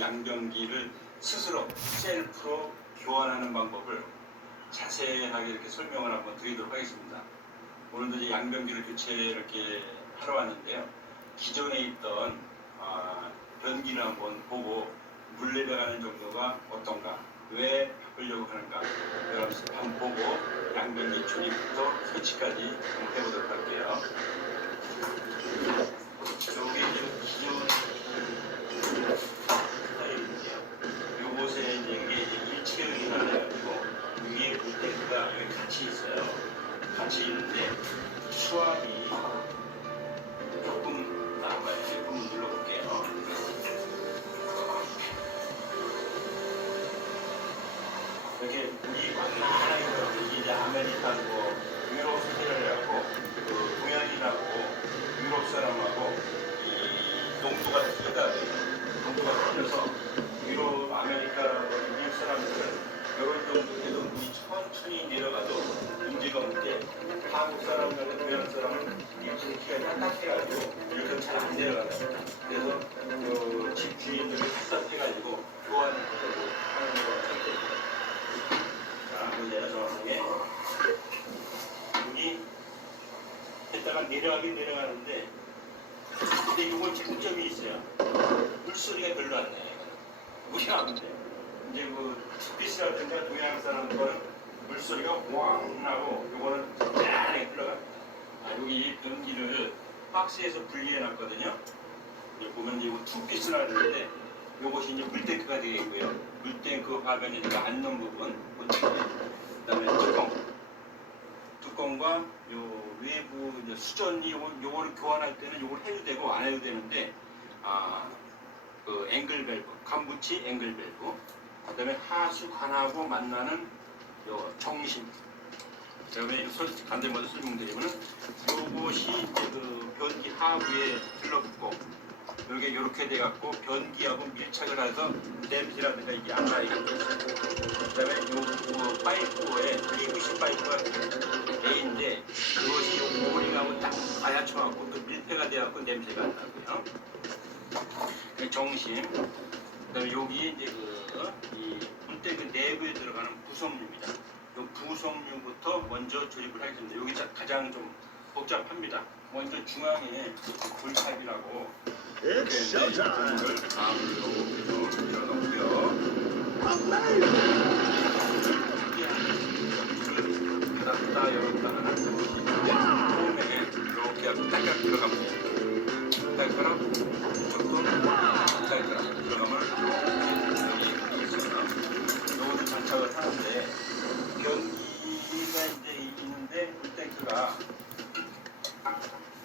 양변기를 스스로 셀프로 교환하는 방법을 자세하게 이렇게 설명을 한번 드리도록 하겠습니다. 오늘도 이제 양변기를 교체를 이렇게 하러 왔는데요. 기존에 있던 변기를 한번 보고 물 내려가는 정도가 어떤가, 왜 바꾸려고 하는가, 여러분 한번 보고 양변기 조립부터 설치까지 한번 해보도록 할게요. 여기 이제 기존 스타일인데요. 요곳에 이제 이게 일체형이 하나 해가지고 위에 물탱크가 여기 같이 있어요. 같이 있는데 수압이 조금 나와요. 조금 눌러볼게요. 이렇게 물이 완만하게 들어가고, 이게 이제 아메리칸 유럽 스타일이라고, 그 동양인하고 유럽 사람하고 이 농도가 틀려요. 농도가 틀려서 유럽, 아메리카, 미국 사람들은 이런 정도에도 물이 천천히 내려가도 문제가 없는데, 한국 사람들은 동양 사람은 이 불기가 딱딱해가지고 이렇게 잘 안 내려가요. 그래서 집 주인들이 답답해가지고 교환을 하는 거 같아요. 자, 보세요. 정확하게 여기 했다가 내려가긴 내려가는데, 근데 이건 장점이 있어요. 물소리가 별로 안 나요. 물이 안 돼. 이제 스피스라든가 동양 사람들은 물소리가 왕 나고, 요거는 짠하게 흘러갑니다. 여기 변기를 박스에서 분리해 놨거든요. 보면 이거 투피스라 그러는데, 요것이 이제 물탱크가 되겠고요. 물탱크 화면에 제가 앉는 부분, 그다음에 뚜껑과 요 외부 이제 수전이 요거를 교환할 때는 요걸 해도 되고 안 해도 되는데, 그 앵글 밸브, 간붙이 앵글 밸브, 그다음에 하수관하고 만나는 요 정심. 그다음에 간단히 설명드리면은, 요것이 이제 그 변기 하부에 들러붙고, 여기 이렇게 돼갖고 변기하고 밀착을 해서 냄새라든가 이게 안 나게 돼 있어요. 그다음에 요 파이프에 PVC 파이프가 돼 있는데, 그것이 요 모링하고 딱 맞춰갖고 또 밀폐가 돼갖고 냄새가 안 나고요. 그 정심. 그다음에 여기 이제 이 물탱크 내부에 들어가는 부속류입니다. 이 부속류부터 먼저 조립을 하겠습니다. 여기 가장 좀 복잡합니다. 먼저 중앙에 불탑이라고 이렇게 이걸 다음으로 들어놓고요. 닫았다 열었다 하는 처음에 이렇게 하고 딱딱 들어갑니다. 딸가락 조금 딸가락 들어가면 여기 있어요. 이것도 장착을 하는데, 변기가 이제 있는데 물탱크가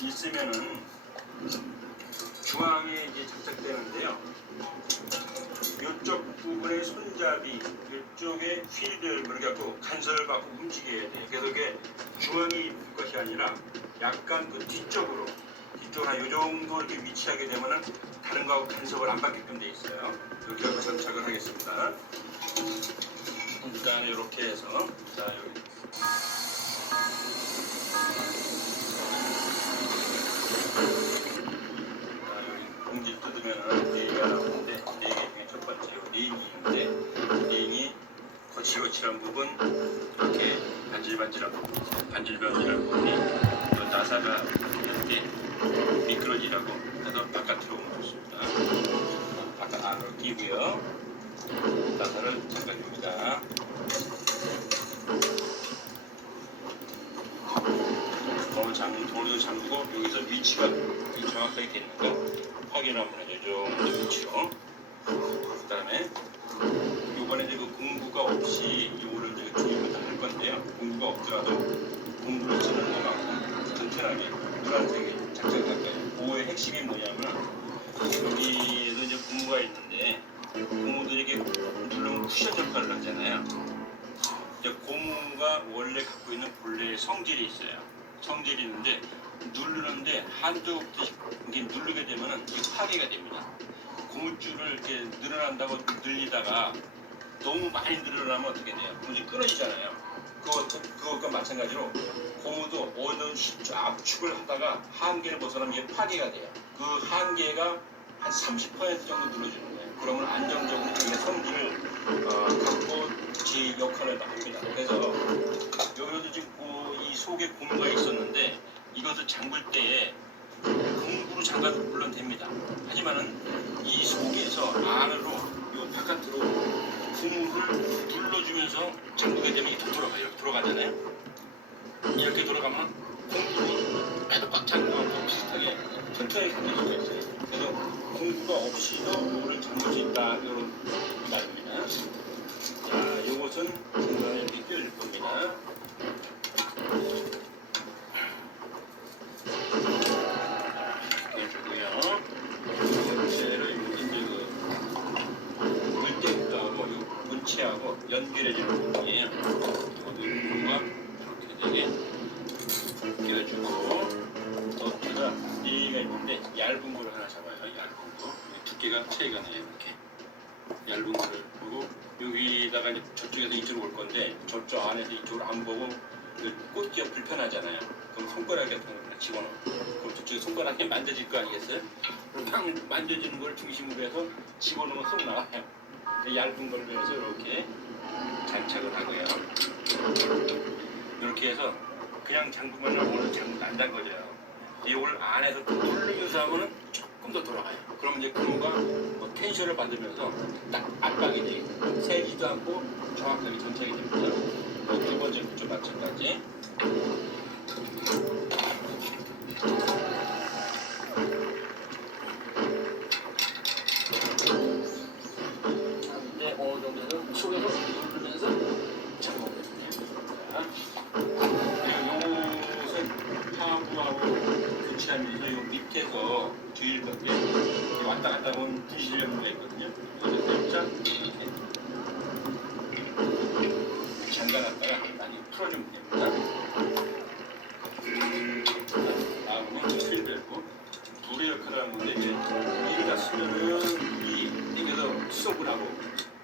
있으면은 중앙에 이제 장착되는데요. 이쪽 부분의 손잡이, 이쪽에 휠을 그렇게 갖고 간섭을 받고 움직여야 돼요. 그래서 그게 중앙에 있는 것이 아니라 약간 그 뒤쪽으로 한 요 정도 이렇게 위치하게 되면은 다른 거하고 간섭을 안 받게끔 돼 있어요. 이렇게 하고 장착을 하겠습니다. 일단 이렇게 해서, 자 여기. 봉지 뜯으면은 4개가 나오는데, 4개 중에 첫 번째 링인데, 링이 거칠거칠한 부분, 이렇게 반질반질한 부분이, 나사가 이렇게 미끄러지라고 해서 바깥으로 옮겨줬습니다. 바깥 안으로 끼고요. 나사를 잠가줍니다. 돌도 잠그고, 여기서 위치가 정확하게 되는가 확인 한번 해줘. 그렇죠. 그 다음에 요번에 이제 그 공구가 없이 요거를 이제 조립을 할 건데요. 공구가 없더라도 공구를 치는 것만큼 튼튼하게 노란색이 장착할 거예요. 그거의 핵심이 뭐냐면, 여기에도 이제 고무가 있는데, 고무들이 이렇게 누르면 쿠션 역할을 하잖아요. 이제 고무가 원래 갖고 있는 본래의 성질이 있어요. 성질이 있는데, 누르는데 한두 이렇게 누르게 되면은 이게 파괴가 됩니다. 고무줄을 이렇게 늘어난다고 늘리다가 너무 많이 늘어나면 어떻게 돼요? 고무줄이 끊어지잖아요. 그것과 마찬가지로 고무도 어느 압축을 하다가 한계를 벗어나면 이게 파괴가 돼요. 그 한계가 한 30% 정도 늘어지는 거예요. 그러면 안정적으로 자기가 성질을 갖고 지 역할을 합니다. 그래서 여기도 지금 이 속에 고무가 있었는데 이것을 잠글 때에 공구로 잠가도 물론 됩니다. 하지만은 이 속에서 안으로 요 바깥으로 고무를 눌러주면서 잠그게 되면 이렇게 돌아가요. 이렇게 돌아가잖아요. 이렇게 돌아가면 공구를 빼도 꽉 잠그고 비슷하게 튼튼하게 잠글 수가 있어요. 그래서 공구가 없이도 이거를 잠글 수 있다. 이런 말입니다. 자, 요것은 중간에 이렇게 끼워줄 겁니다. 해주고요. 전체를 이제 물때하고 문체하고 연결해주는 부분이에요. 이것도 부분과 이렇게 되게 끼워주고 너트가 4개가 있는데 얇은 거를 하나 잡아요. 얇은 거. 두께가 차이가 나요. 이렇게 얇은 거를 보고 여기다가 이제 저쪽에서 이쪽으로 올 건데 저쪽 안에서 이쪽으로 안 보고 꽂기가 불편하잖아요. 그럼 손가락 같은 걸 집어넣어. 그럼 저쪽에 손가락에 만져질 거 아니겠어요? 그럼 딱 만져지는 걸 중심으로 해서 집어넣으면 쏙 나와요. 얇은 걸 해서 이렇게 장착을 하고요. 이렇게 해서 그냥 잠그면 오늘 안 잠궈져요. 이걸 안에서 누르면서 하면은 조금 더 돌아가요. 그럼 이제 고무가 텐션을 받으면서 딱 압박이 돼요. 세지도 않고 정확하게 전착이 됩니다. 두 번째 부터 마찬가지. 근데 어느 정도는 속에서 누르면서 잠궈버립니다. 그리고 요것은 하부하고 교체하면서 요 밑에서 뒤일 건데 왔다 갔다 하면 분실될 수가 있거든요. 이것을 살짝 이렇게 잠가놨다가 많이 풀어주면 됩니다. 다음은 필벨고 불의 역할을 하는 건데 이제 물이 갔으면은 물이 땡겨서 수속을 하고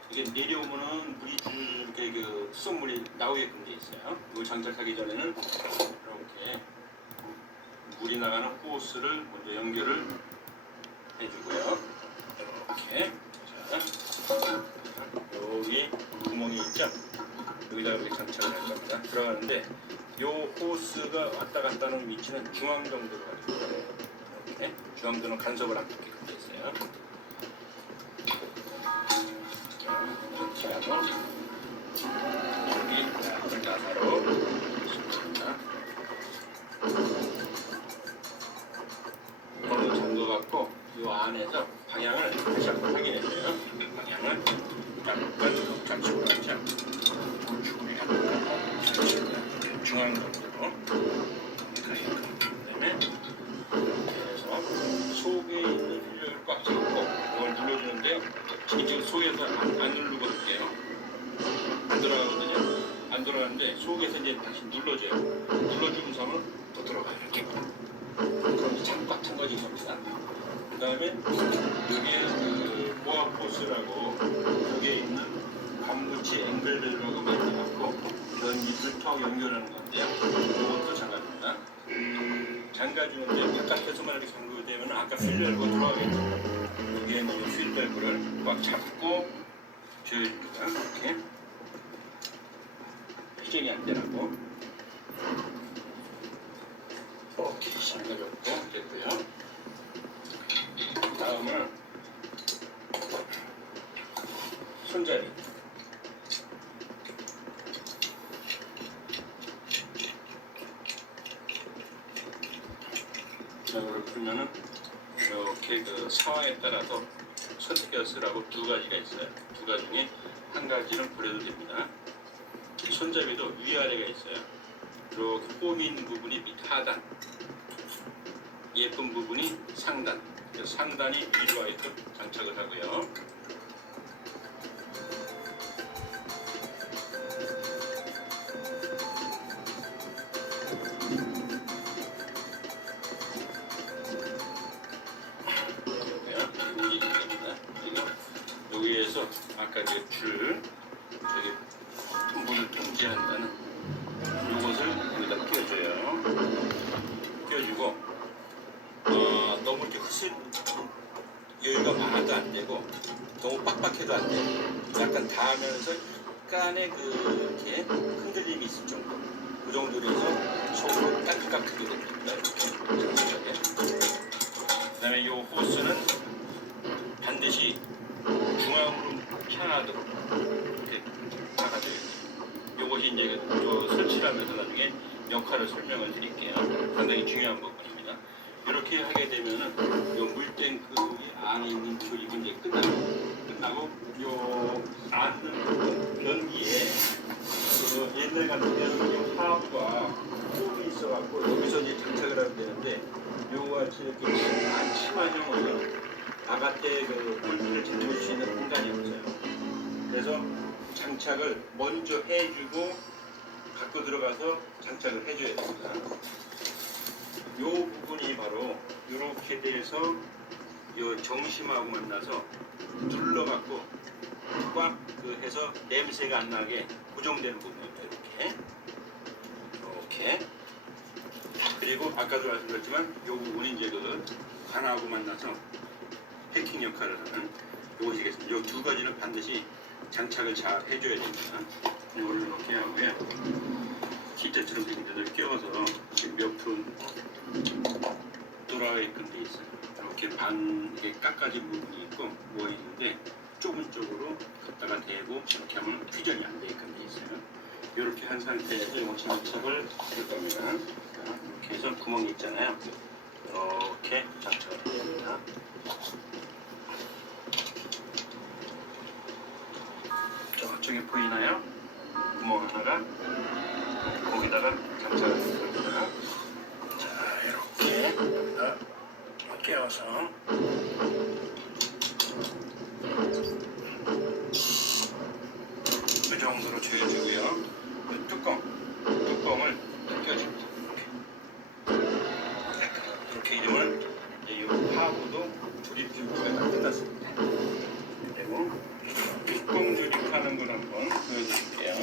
이게 내려오면은 물이 이렇게 그 수속물이 나오게끔 돼 있어요. 이걸 장착하기 전에는 이렇게 물이 나가는 호스를 먼저 연결을 해주고요. 이렇게 자, 여기 구멍이 있죠? 여기다가 이렇게 장착을 할 겁니다. 들어가는데 이 호스가 왔다 갔다 하는 위치는 중앙 정도로 가지고 이렇게 중앙도는 간섭을 안 받게끔 돼 있어요. 자, 이렇게 하고 여기 나사로 있습니다. 거기서 잠궈갖고 이 안에서 방향을 다시 한번 확인해줘요. 방향을 약간 잠시만 하자. 중앙 정도로 그다음에 그래서 속에 있는 휠을 꽉 잡고 이걸 눌러주는데 지금 속에서 안 누르거든요. 안 돌아가거든요. 안 돌아가는데 속에서 이제 다시 눌러줘요. 눌러주면서 하면 더 들어가요. 이렇게. 그럼 이제 꽉 잠궈진 겁니다. 그 다음에 여기에 그 보아 포스라고 여기에 있는 감무치 앵글벨이라고 만들어갖고 전깃을 턱 연결하는 건데요. 이것도 장갑입니다. 장가주는데 바깥에서만 이렇게 잠그게 되면 아까 필밸브가 들어가겠죠. 여기에는 이 필밸브를 꽉 잡고 조여줍니다. 이렇게 희생이 안 되라고 이렇게 잠가줬고 됐고요. 다음은 손잡이. 이걸 풀면은 이렇게 그 상황에 따라서 선택하시라고 두 가지가 있어요. 두 가지 중에 한 가지는 버려도 됩니다. 손잡이도 위아래가 있어요. 이렇게 폼이 있는 부분이 밑 하단, 예쁜 부분이 상단. 상단이 위로 와이크 장착을 하고요. 여기에서 아까 그 줄 저기 분을 통제한다는 이것을 여기다 끼워줘요. 끼워주고 너무 이렇게 여유가 많아 닿아도 안 되고 너무 빡빡해도 안 되고 약간 닿으면서 약간의 그 이렇게 흔들림이 있을 정도 그 정도로 해서 속으로 따뜻하게 됩니다. 이렇게 그 다음에 이 호스는 반드시 중앙으로 향하도록 이렇게 나가줘야 돼요. 이것이 이제 설치를 하면서 나중에 역할을 설명을 드릴게요. 상당히 중요한 부분입니다. 이렇게 하게 되면은 요 물탱크 안에 있는 조립은 이제 끝나고 요 안에 변기에 그 옛날 같은 경우는 하부가 홈이 있어갖고 여기서 이제 장착을 하면 되는데 요거 같이 이렇게 치마형으로 바깥에 그 물을 잠글 수 있는 공간이 없어요. 그래서 장착을 먼저 해주고 갖고 들어가서 장착을 해줘야 됩니다. 이 부분이 바로 이렇게 돼서 이 정심하고 만나서 눌러갖고 꽉 해서 냄새가 안 나게 고정되는 부분입니다. 이렇게 그리고 아까도 말씀드렸지만 이 부분이 이제 그 관하고 만나서 패킹 역할을 하는 이것이겠습니다. 이 두 가지는 반드시 장착을 잘 해줘야 됩니다. 이걸 이렇게 하고요. 기타처럼 된 데를 끼워서 몇 푼 돌아가게끔 돼 있어요. 이렇게 반 이렇게 깎아진 부분이 있고 뭐 있는데 좁은 쪽으로 갖다가 대고 이렇게 하면 퓨전이 안 되게끔 돼 있어요. 이렇게 한 상태에서 이거 장착을 할 겁니다. 자, 이렇게 해서 구멍이 있잖아요. 이렇게 장착을 해야 됩니다. 저쪽에 보이나요? 구멍 하나가 거기다가 장착을 했습니다. 자, 이렇게 여기다 끼워서 이 정도로 조여주고요. 뚜껑을 껴줍니다. 이렇게 이러면 이 하부도 조립 준비가 다 끝났습니다. 그리고 뚜껑 조립하는 걸 한번 보여드릴게요.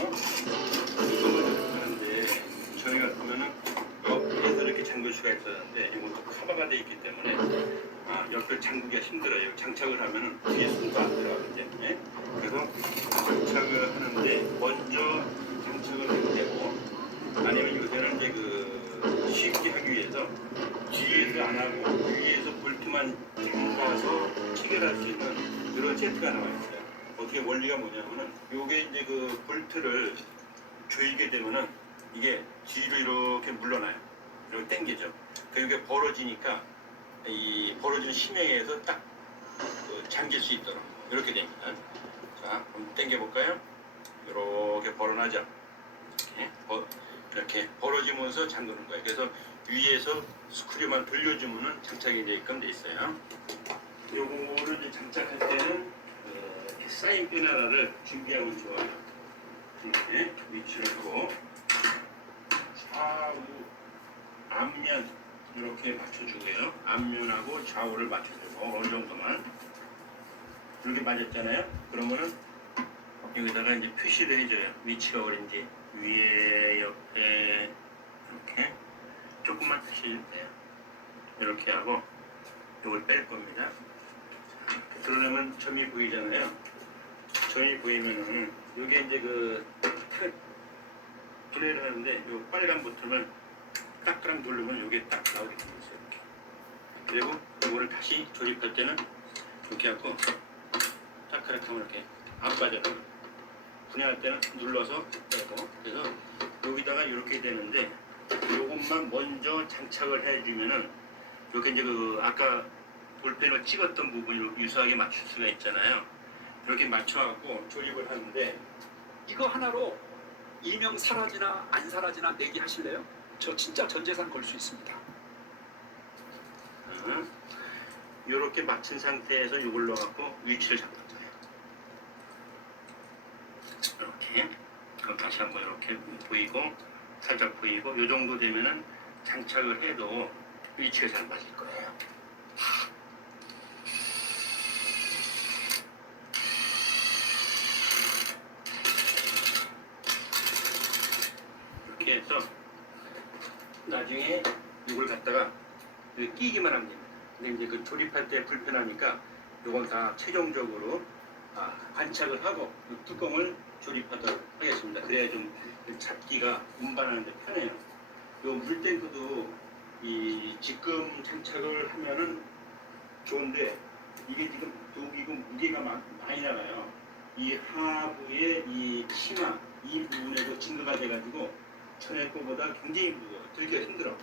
뚜껑을 조립하는데 저희가 보면은 옆에서 이렇게 잠글 수가 있었는데 이것도 커버가 되어 있기 때문에 옆에 잠그기가 힘들어요. 장착을 하면은 뒤에 손도 안 들어가기 때문에 그래서 장착을 하는데 먼저 장착을 해도 되고 아니면 요새는 이제 그 쉽게 하기 위해서 뒤에서 안 하고 위에서 볼트만 잠가서 체결할 수 있는 이런 세트가 나와 있어요. 어떻게 원리가 뭐냐면은 요게 이제 그 볼트를 조이게 되면은 이게 뒤로 이렇게 물러나요. 이렇게 당겨져. 그게 벌어지니까 이 벌어지는 힘에 의해서 딱 잠길 수 있도록 이렇게 됩니다. 자, 한번 당겨 볼까요? 이렇게 벌어나죠. 이렇게 벌어지면서 잠그는 거예요. 그래서 위에서 스크류만 돌려주면은 장착이 되게끔 돼 있어요. 요거를 이제 장착할 때는 사인 펜 하나를 준비하면 좋아요. 이렇게 위치를 하고 좌우 앞면 이렇게 맞춰주고요. 앞면하고 좌우를 맞춰주고 어느 정도만 이렇게 맞았잖아요. 그러면은 여기다가 이제 표시를 해줘요. 위치가 어딘지 위에 옆에 이렇게 조금만 표시해주면 돼요. 이렇게 하고 이걸 뺄 겁니다. 그러려면 점이 보이잖아요. 점이 보이면은 이게 이제 그 분해를 하는데 요 빨간 버튼을 딱딱 누르면 이게 딱 나오게 되어 있어요. 이렇게. 그리고 이거를 다시 조립할 때는 이렇게 하고 딱딱 하면 이렇게 안 빠져나가요. 분해할 때는 눌러서 빼고 그래서 여기다가 이렇게 되는데 요것만 먼저 장착을 해주면은 이렇게 이제 그 아까 볼펜을 찍었던 부분을 유사하게 맞출 수가 있잖아요. 이렇게 맞춰갖고 조립을 하는데 이거 하나로 이명 사라지나 안 사라지나 내기 하실래요? 저 진짜 전 재산 걸 수 있습니다. 이렇게 맞춘 상태에서 이걸 넣어갖고 위치를 잡아줘요. 이렇게 그럼 다시 한번 이렇게 보이고 살짝 보이고 이 정도 되면은 장착을 해도 위치가 잘 맞을 거예요. 이렇게 해서 나중에 이걸 갖다가 끼기만 하면 됩니다. 근데 이제 그 조립할 때 불편하니까 요건 다 최종적으로 안착을 하고 이 뚜껑을 조립하도록 하겠습니다. 그래야 좀 잡기가 운반하는데 편해요. 요 물탱크도 이 직금 장착을 하면은 좋은데 이게 지금 여기 무게가 많이 나가요. 이 하부의 이 치마 이 부분에도 증가가 돼가지고 전에 거보다 굉장히 무거워, 들기가 힘들어.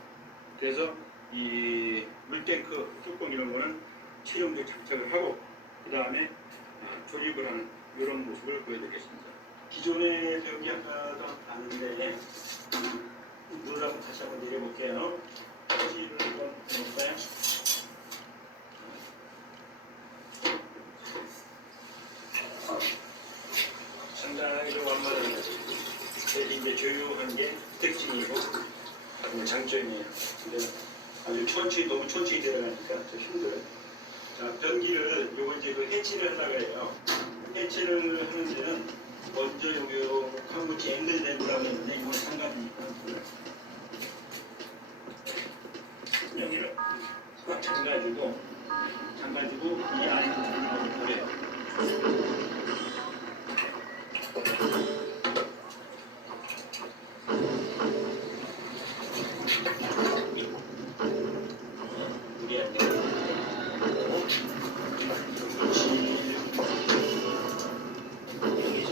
그래서 이 물탱크 뚜껑 이런 거는 최종적으로 장착을 하고 그 다음에 조립을 하는 이런 모습을 보여드리겠습니다. 기존에 여기 아까 봤는데 물을 한번 다시 한번 내려볼게요. 터지를 한번 해볼까요? 상당히 좀 완만한 거지. 되게 이제 조용한 게 특징이고 장점이에요. 근데 아주 너무 천천히 들어가니까 좀 힘들어요. 자, 변기를 요거 이제 그 해치를 하려고 해요. 해치를 하는 데는 먼저 여기 칸무치 앵글밸브라고 있는데 이건 상관이니까 여기를 꽉 잠가주고 이 안에 물을 버려요. 물이 안 돼요. 여기서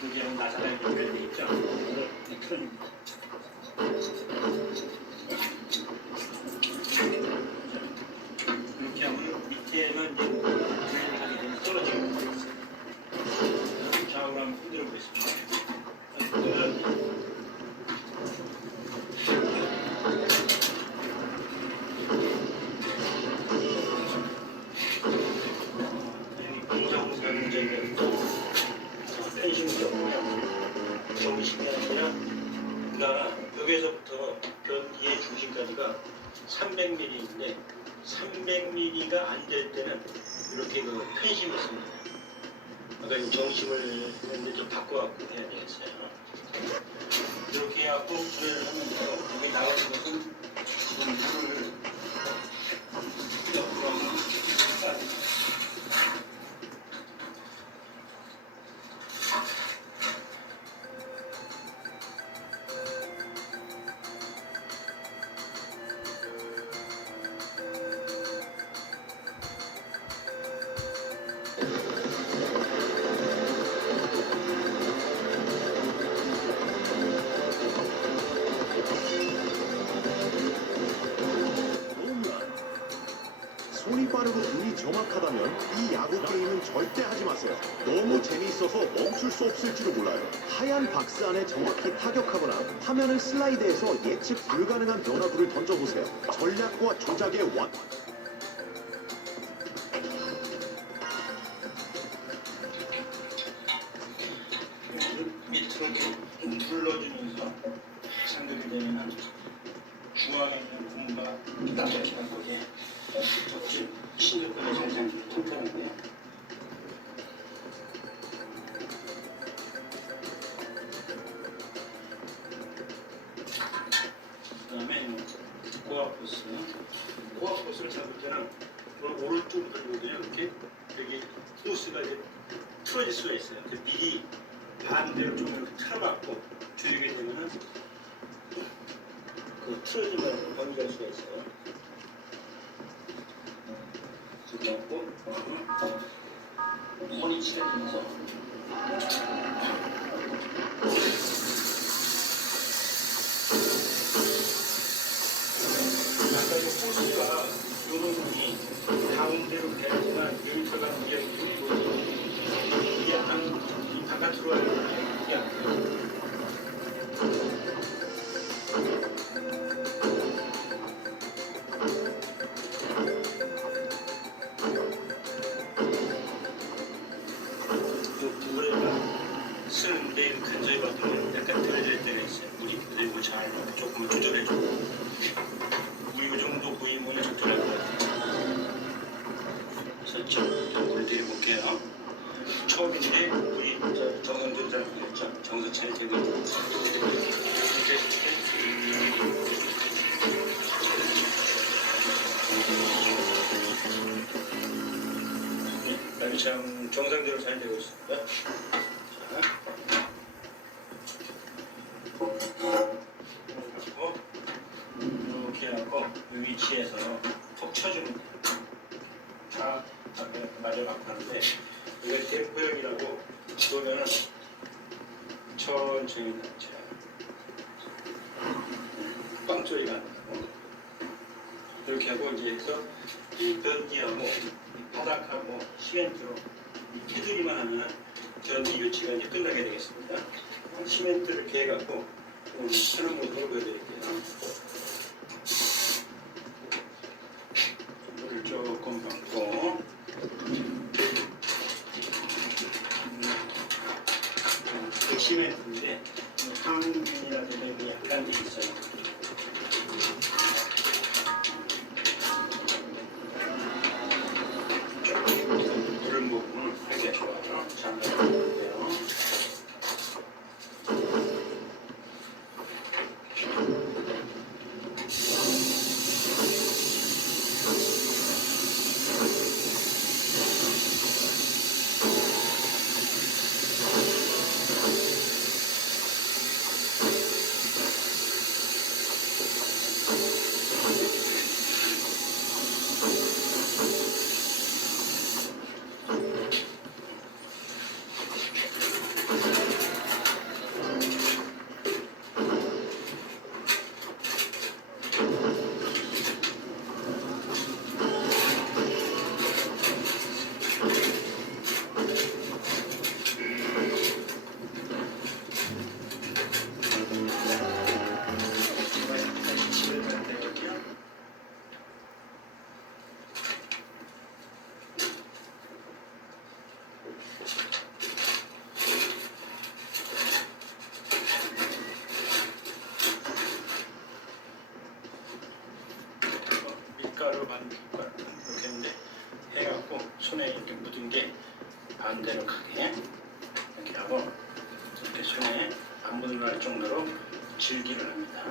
그냥 나사를 연결돼 있죠. 이걸 틀어줍니다. 이렇게 하면 밑에는 이제 불이 하게 되면 떨어지는 거예요. 좌우로 한번 흔들어 보겠습니다. 펜싱이 없고요. 정식이 아니라 그러니까 여기서부터 변기의 중심까지가 300mm인데 300mm가 안 될 때는 이렇게 그 펜싱을 씁니다. 그러니까 정심을 했는데 좀 바꿔갖고 해야 되겠어요. 이렇게 해갖고 불을 하면서 여기 나오는 것은 지금 물을 옆으로 한번 딱 손이 빠르고 눈이 정확하다면 이 야구 게임은 절대 하지 마세요. 너무 재미있어서 멈출 수 없을지도 몰라요. 하얀 박스 안에 정확히 타격하거나 화면을 슬라이드해서 예측 불가능한 변화구를 던져보세요. 전략과 조작의 밑으로 눌러주면서 상급이 되면 중앙에 있는 공과 나머지가 거기에 접지 신속하게 잘 잠기고 튼튼하고요. 그 다음에 코아포스를 잡을 때는 이걸 오른쪽으로 들거든요. 이렇게 여기 호스가 이제 틀어질 수가 있어요. 미리 반대로 좀 이렇게 틀어갖고 조이게 되면은 그 틀어지면 번지할 수가 있어요. 그래갖고 손이 치러지면서 아까 이 호스가 요런 분이 가운데로 가야지만 여기 들어가는 게 이게 안 바깥으로 가는 게 안 돼요. 쓰는데 간절히 받으면 약간 들어질 때가 있어요. 물이 그리고 잘 조금 조절해주고 물 이 정도 보이면 적절할 것 같아요. 그래서 좀 드려볼게요. 처음인데 물이 정성도 잘 보였죠. 정서 잘 되고 이렇게 참 정상대로 잘 되고 있습니다. 자, 이렇게 해갖고 이 위치에서 톡 쳐주면 돼요. 자, 앞에 마지막 하는데 이게 대포형이라고 그러면은 천천히 낮춰. 빵 소리가 안 나고 이렇게 하고 이제 해서 이 변기하고 이 바닥하고 시멘트로 이 테두리만 하면 변기 유치가 이제 끝나게 되겠습니다. 시멘트를 이렇게 해갖고 하는 모습으로 보여드릴게요. 물을 조금 담고 시멘트인데 항균이라든지 약간 돼 있어요. 물을 먹으면 되게 좋아요. 잠깐만요. 밀가루 반 밀가루 이렇게 했는데 해갖고 손에 이렇게 묻은 게 반대로 크게 이렇게 하고 이렇게 손에 안 묻을 정도로 질기를 합니다.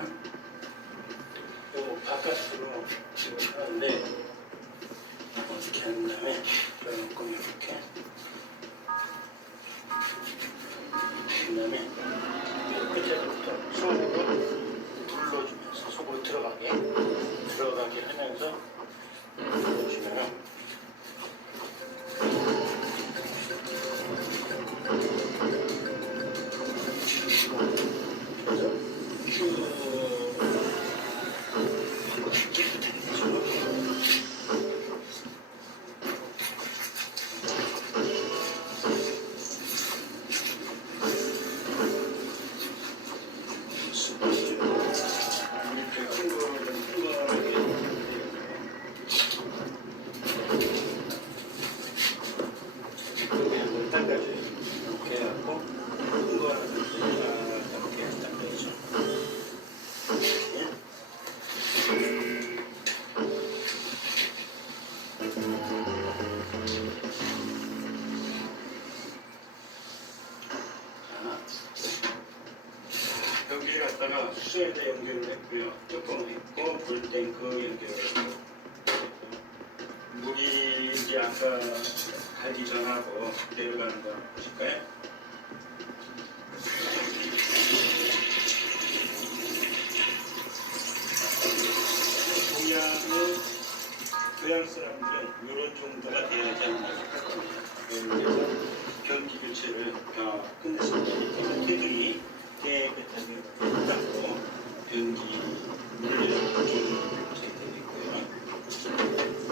요 바깥으로 지금 하는데 어떻게 한 다음에 이렇게 이렇게 그 다음에 끝에부터 손으로 눌러주면서 속으로 들어가게 하면서 눌러주면 그래서 쭉 깨끗하게 되죠. 이렇게 해갖고 큰 거 하나 이렇게 닦아야죠. 여기를 갖다가 수소에다 연결을 했고요. 뚜껑을 했고 불탱크 연결을 했고 물이 이제 아까 가기 전하고 내려가는 거 보실까요? 동양의 교양 사람들은 이런 정도가 돼야지 않나 생각합니다. 그래서 변기 교체를 다 끝냈습니다. 테두리 깨끗하게 닦고 변기 물을 좀 세팅했고요.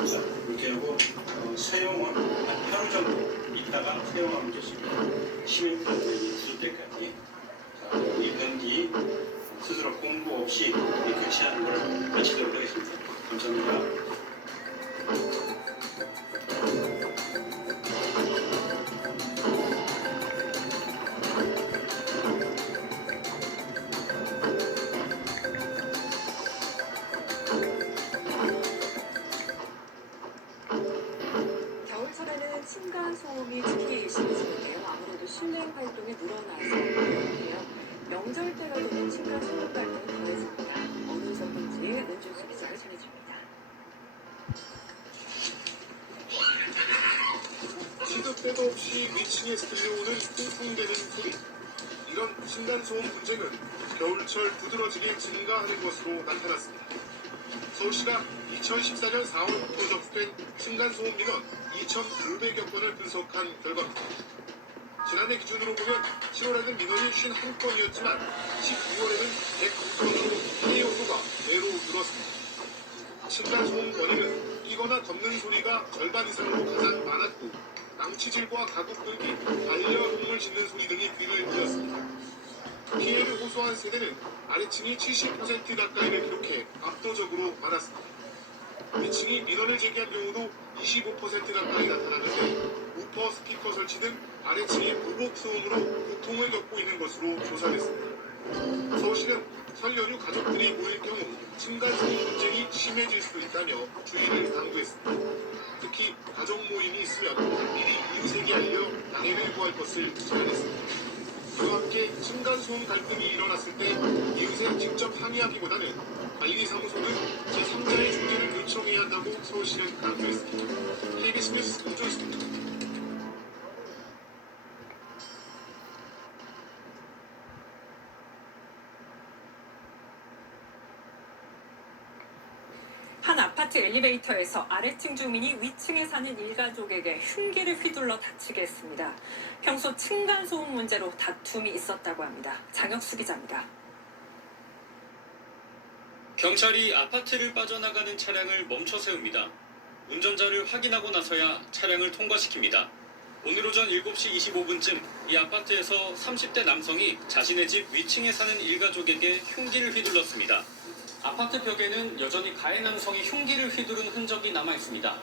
자, 이렇게 하고 사용은 한 하루 정도 있다가 사용하면 좋습니다. 시멘트가 굳을 때까지. 자, 이 변기 스스로 공부 없이 교체하는 걸 마치도록 하겠습니다. 감사합니다. 겨울철에는 층간 소음이 특히 심해지는데요. 아무래도 실내 활동이 늘어나서 그런데요. 명절 때가 되면 층간 소음 활동이 더해집니다. 어느서든지 은준수 기자가 전해줍니다. 지금 때도 없이 위층에서 들려오는 쿵쿵대는 소리. 이런 층간소음 문제는 겨울철 두드러지게 증가하는 것으로 나타났습니다. 서울시가 2014년 4월부터 접수된 층간소음 민원 2,500여 건을 분석한 결과입니다. 지난해 기준으로 보면 7월에는 민원이 51건이었지만 12월에는 109건으로 피해 요소가 매로 늘었습니다. 층간소음 원인은 뛰거나 덮는 소리가 절반 이상으로 가장 많았고 망치질과 가구 끌기, 반려동물 짖는 소리 등이 귀를 이었습니다. 피해를 호소한 세대는 아래층이 70% 가까이를 기록해 압도적으로 많았습니다. 위층이 민원을 제기한 경우도 25% 가까이 나타나는데 우퍼 스피커 설치 등 아래층이 보복 소음으로 고통을 겪고 있는 것으로 조사됐습니다. 서울시는 설 연휴 가족들이 모일 경우 층간소음 분쟁이 심해질 수 있다며 주의를 당부했습니다. 특히 가족 모임이 있으면 미리 이웃에게 알려 양해를 구할 것을 제안했습니다. 이와 함께 층간소음 갈등이 일어났을 때 이웃에 직접 항의하기보다는 관리사무소 등 제3자의 중재를 요청해야 한다고 서울시는 강조했습니다. KBS 뉴스 우조였습니다. 한 아파트 엘리베이터에서 아래층 주민이 위층에 사는 일가족에게 흉기를 휘둘러 다치게 했습니다. 평소 층간소음 문제로 다툼이 있었다고 합니다. 장혁수 기자입니다. 경찰이 아파트를 빠져나가는 차량을 멈춰 세웁니다. 운전자를 확인하고 나서야 차량을 통과시킵니다. 오늘 오전 7시 25분쯤 이 아파트에서 30대 남성이 자신의 집 위층에 사는 일가족에게 흉기를 휘둘렀습니다. 아파트 벽에는 여전히 가해 남성이 흉기를 휘두른 흔적이 남아있습니다.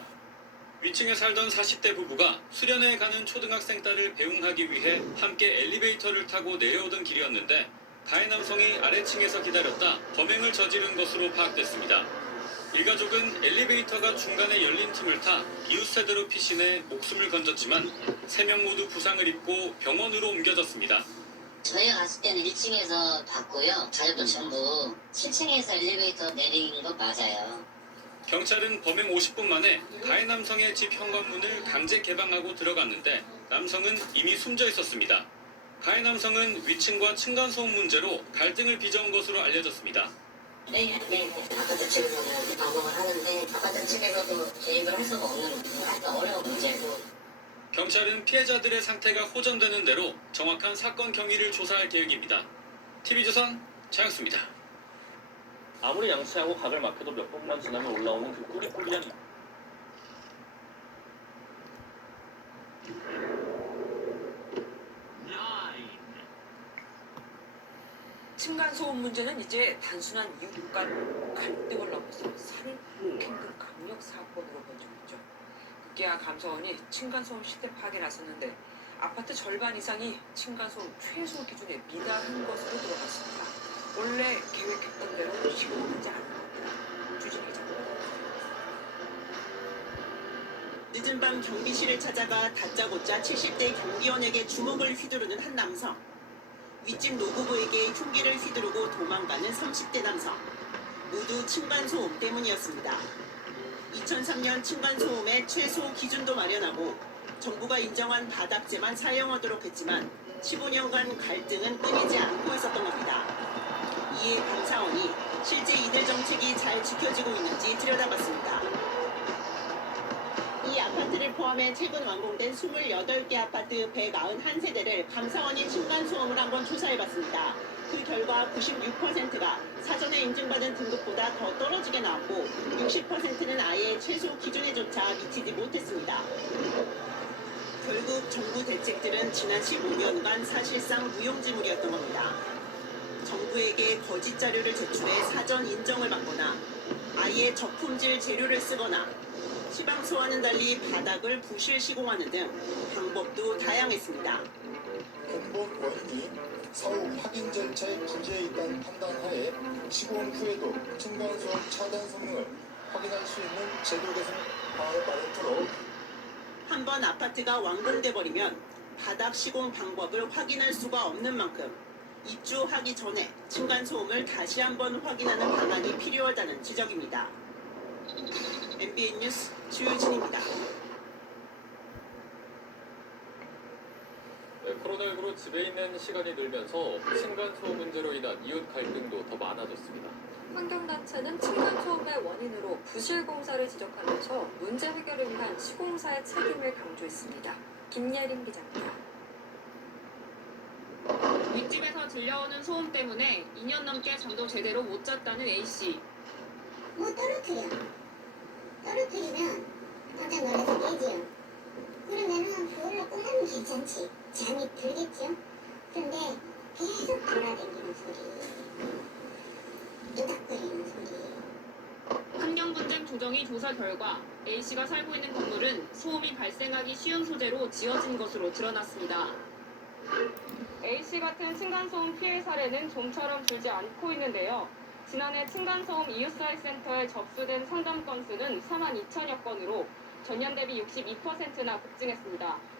위층에 살던 40대 부부가 수련회에 가는 초등학생 딸을 배웅하기 위해 함께 엘리베이터를 타고 내려오던 길이었는데 가해 남성이 아래층에서 기다렸다 범행을 저지른 것으로 파악됐습니다. 일가족은 엘리베이터가 중간에 열린 틈을 타 이웃 세대로 피신해 목숨을 건졌지만 3명 모두 부상을 입고 병원으로 옮겨졌습니다. 저희가 갔을 때는 1층에서 봤고요. 가족도 전부 7층에서 엘리베이터 내린 거 맞아요. 경찰은 범행 50분 만에 가해 남성의 집 현관문을 강제 개방하고 들어갔는데 남성은 이미 숨져 있었습니다. 가해 남성은 위층과 층간소음 문제로 갈등을 빚어온 것으로 알려졌습니다. 네, 아파트 측에서는 방법을 하는데 아파트 측에서도 개입을 할 수가 없는 약간 어려운 문제고 경찰은 피해자들의 상태가 호전되는 대로 정확한 사건 경위를 조사할 계획입니다. TV조선 장혁수입니다. 아무리 양치하고 각을 막혀도 몇 번만 지나면 올라오는 그 꾸리꾸리한 층간소음 문제는 이제 단순한 이웃 간 갈등을 넘어서 살인, 폭행 등 강력 사건으로 번졌죠. 국계와 감사원이 층간소음 시대 파악에 나섰는데 아파트 절반 이상이 층간소음 최소 기준에 미달한 것으로 들어갔습니다. 원래 계획했던 대로 시공하지 않은 겁니다. 주진 기자입니다. 늦은 밤 경비실을 찾아가 다짜고짜 70대 경비원에게 주먹을 휘두르는 한 남성. 윗집 노부부에게 흉기를 휘두르고 도망가는 30대 남성. 모두 층간소음 때문이었습니다. 2003년 층간소음의 최소 기준도 마련하고 정부가 인정한 바닥재만 사용하도록 했지만 15년간 갈등은 끊이지 않고 있었던 겁니다. 이에 감사원이 실제 이들 정책이 잘 지켜지고 있는지 들여다봤습니다. 이 아파트를 포함해 최근 완공된 28개 아파트 191세대를 감사원이 층간소음을 한번 조사해봤습니다. 그 결과 96%가 사전에 인증받은 등급보다 더 떨어지게 나왔고 60%는 아예 최소 기준에조차 미치지 못했습니다. 결국 정부 대책들은 지난 15년간 사실상 무용지물이었던 겁니다. 정부에게 거짓 자료를 제출해 사전 인정을 받거나 아예 저품질 재료를 쓰거나 시방소와는 달리 바닥을 부실 시공하는 등 방법도 다양했습니다. 근본 원인이 사후 확인 절차에 문제 있다는 판단하에 시공 후에도 층간소음 차단 성능을 확인할 수 있는 제도 개선 방안을 마련토록 한번 아파트가 완공돼 버리면 바닥 시공 방법을 확인할 수가 없는 만큼 입주하기 전에 층간소음을 다시 한번 확인하는 방안이 필요하다는 지적입니다. MBN 뉴스 주유진입니다. 결과적으로 집에 있는 시간이 늘면서 층간소음 문제로 인한 이웃 갈등도 더 많아졌습니다. 환경단체는 층간소음의 원인으로 부실 공사를 지적하면서 문제 해결을 위한 시공사의 책임을 강조했습니다. 김예림 기자입니다. 윗집에서 들려오는 소음 때문에 2년 넘게 잠도 제대로 못 잤다는 A씨. 뭐 떨어뜨리면 깜짝 놀라서 깨지요. 그러면은 그걸로 끝나면 괜찮지. 잠이 들겠죠. 근데 계속 돌아다니는 소리, 누닥거리는 소리. 환경분쟁 조정위 조사 결과 A씨가 살고 있는 건물은 소음이 발생하기 쉬운 소재로 지어진 것으로 드러났습니다. A씨 같은 층간소음 피해 사례는 좀처럼 줄지 않고 있는데요. 지난해 층간소음 이웃사회센터에 접수된 상담 건수는 4만 2천여 건으로 전년 대비 62%나 급증했습니다.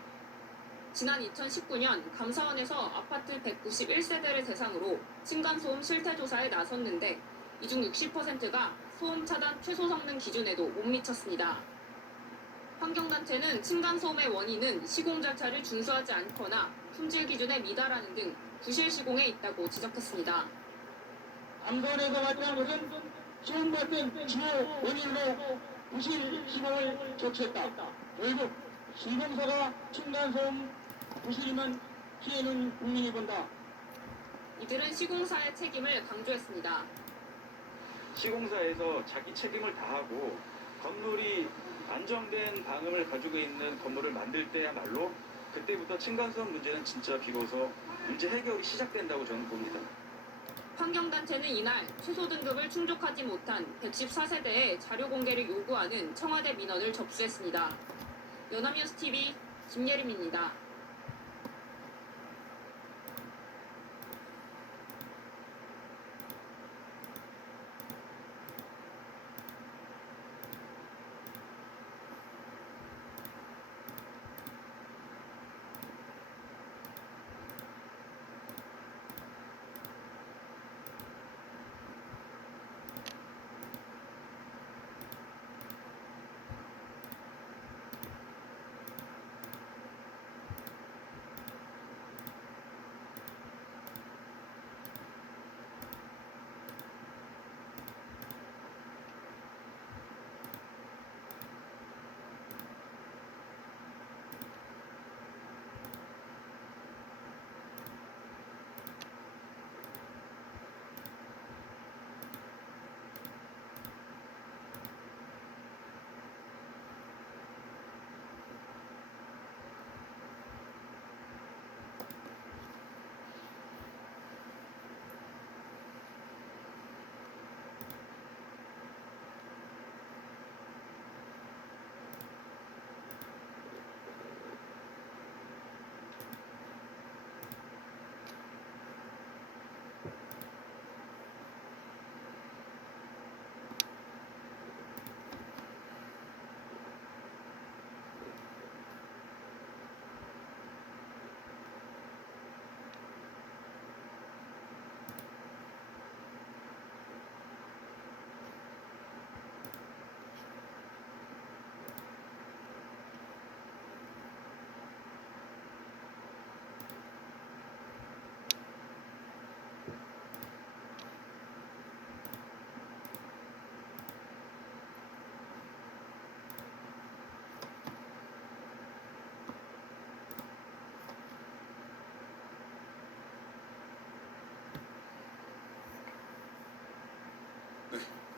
지난 2019년 감사원에서 아파트 191세대를 대상으로 층간소음 실태조사에 나섰는데 이 중 60%가 소음 차단 최소 성능 기준에도 못 미쳤습니다. 환경단체는 층간소음의 원인은 시공 절차를 준수하지 않거나 품질 기준에 미달하는 등 부실 시공에 있다고 지적했습니다. 안건에서 발표한 것은 소음 같은 주요 원인으로 부실 시공을 적시했다. 결국 시공사가 층간소음 부실이면 피해는 국민이 본다. 이들은 시공사의 책임을 강조했습니다. 시공사에서 자기 책임을 다하고 건물이 안정된 방음을 가지고 있는 건물을 만들 때야말로 그때부터 층간소음 문제는 진짜 비로소 문제 해결이 시작된다고 저는 봅니다. 환경단체는 이날 최소 등급을 충족하지 못한 114세대의 자료 공개를 요구하는 청와대 민원을 접수했습니다. 연합뉴스TV 김예림입니다.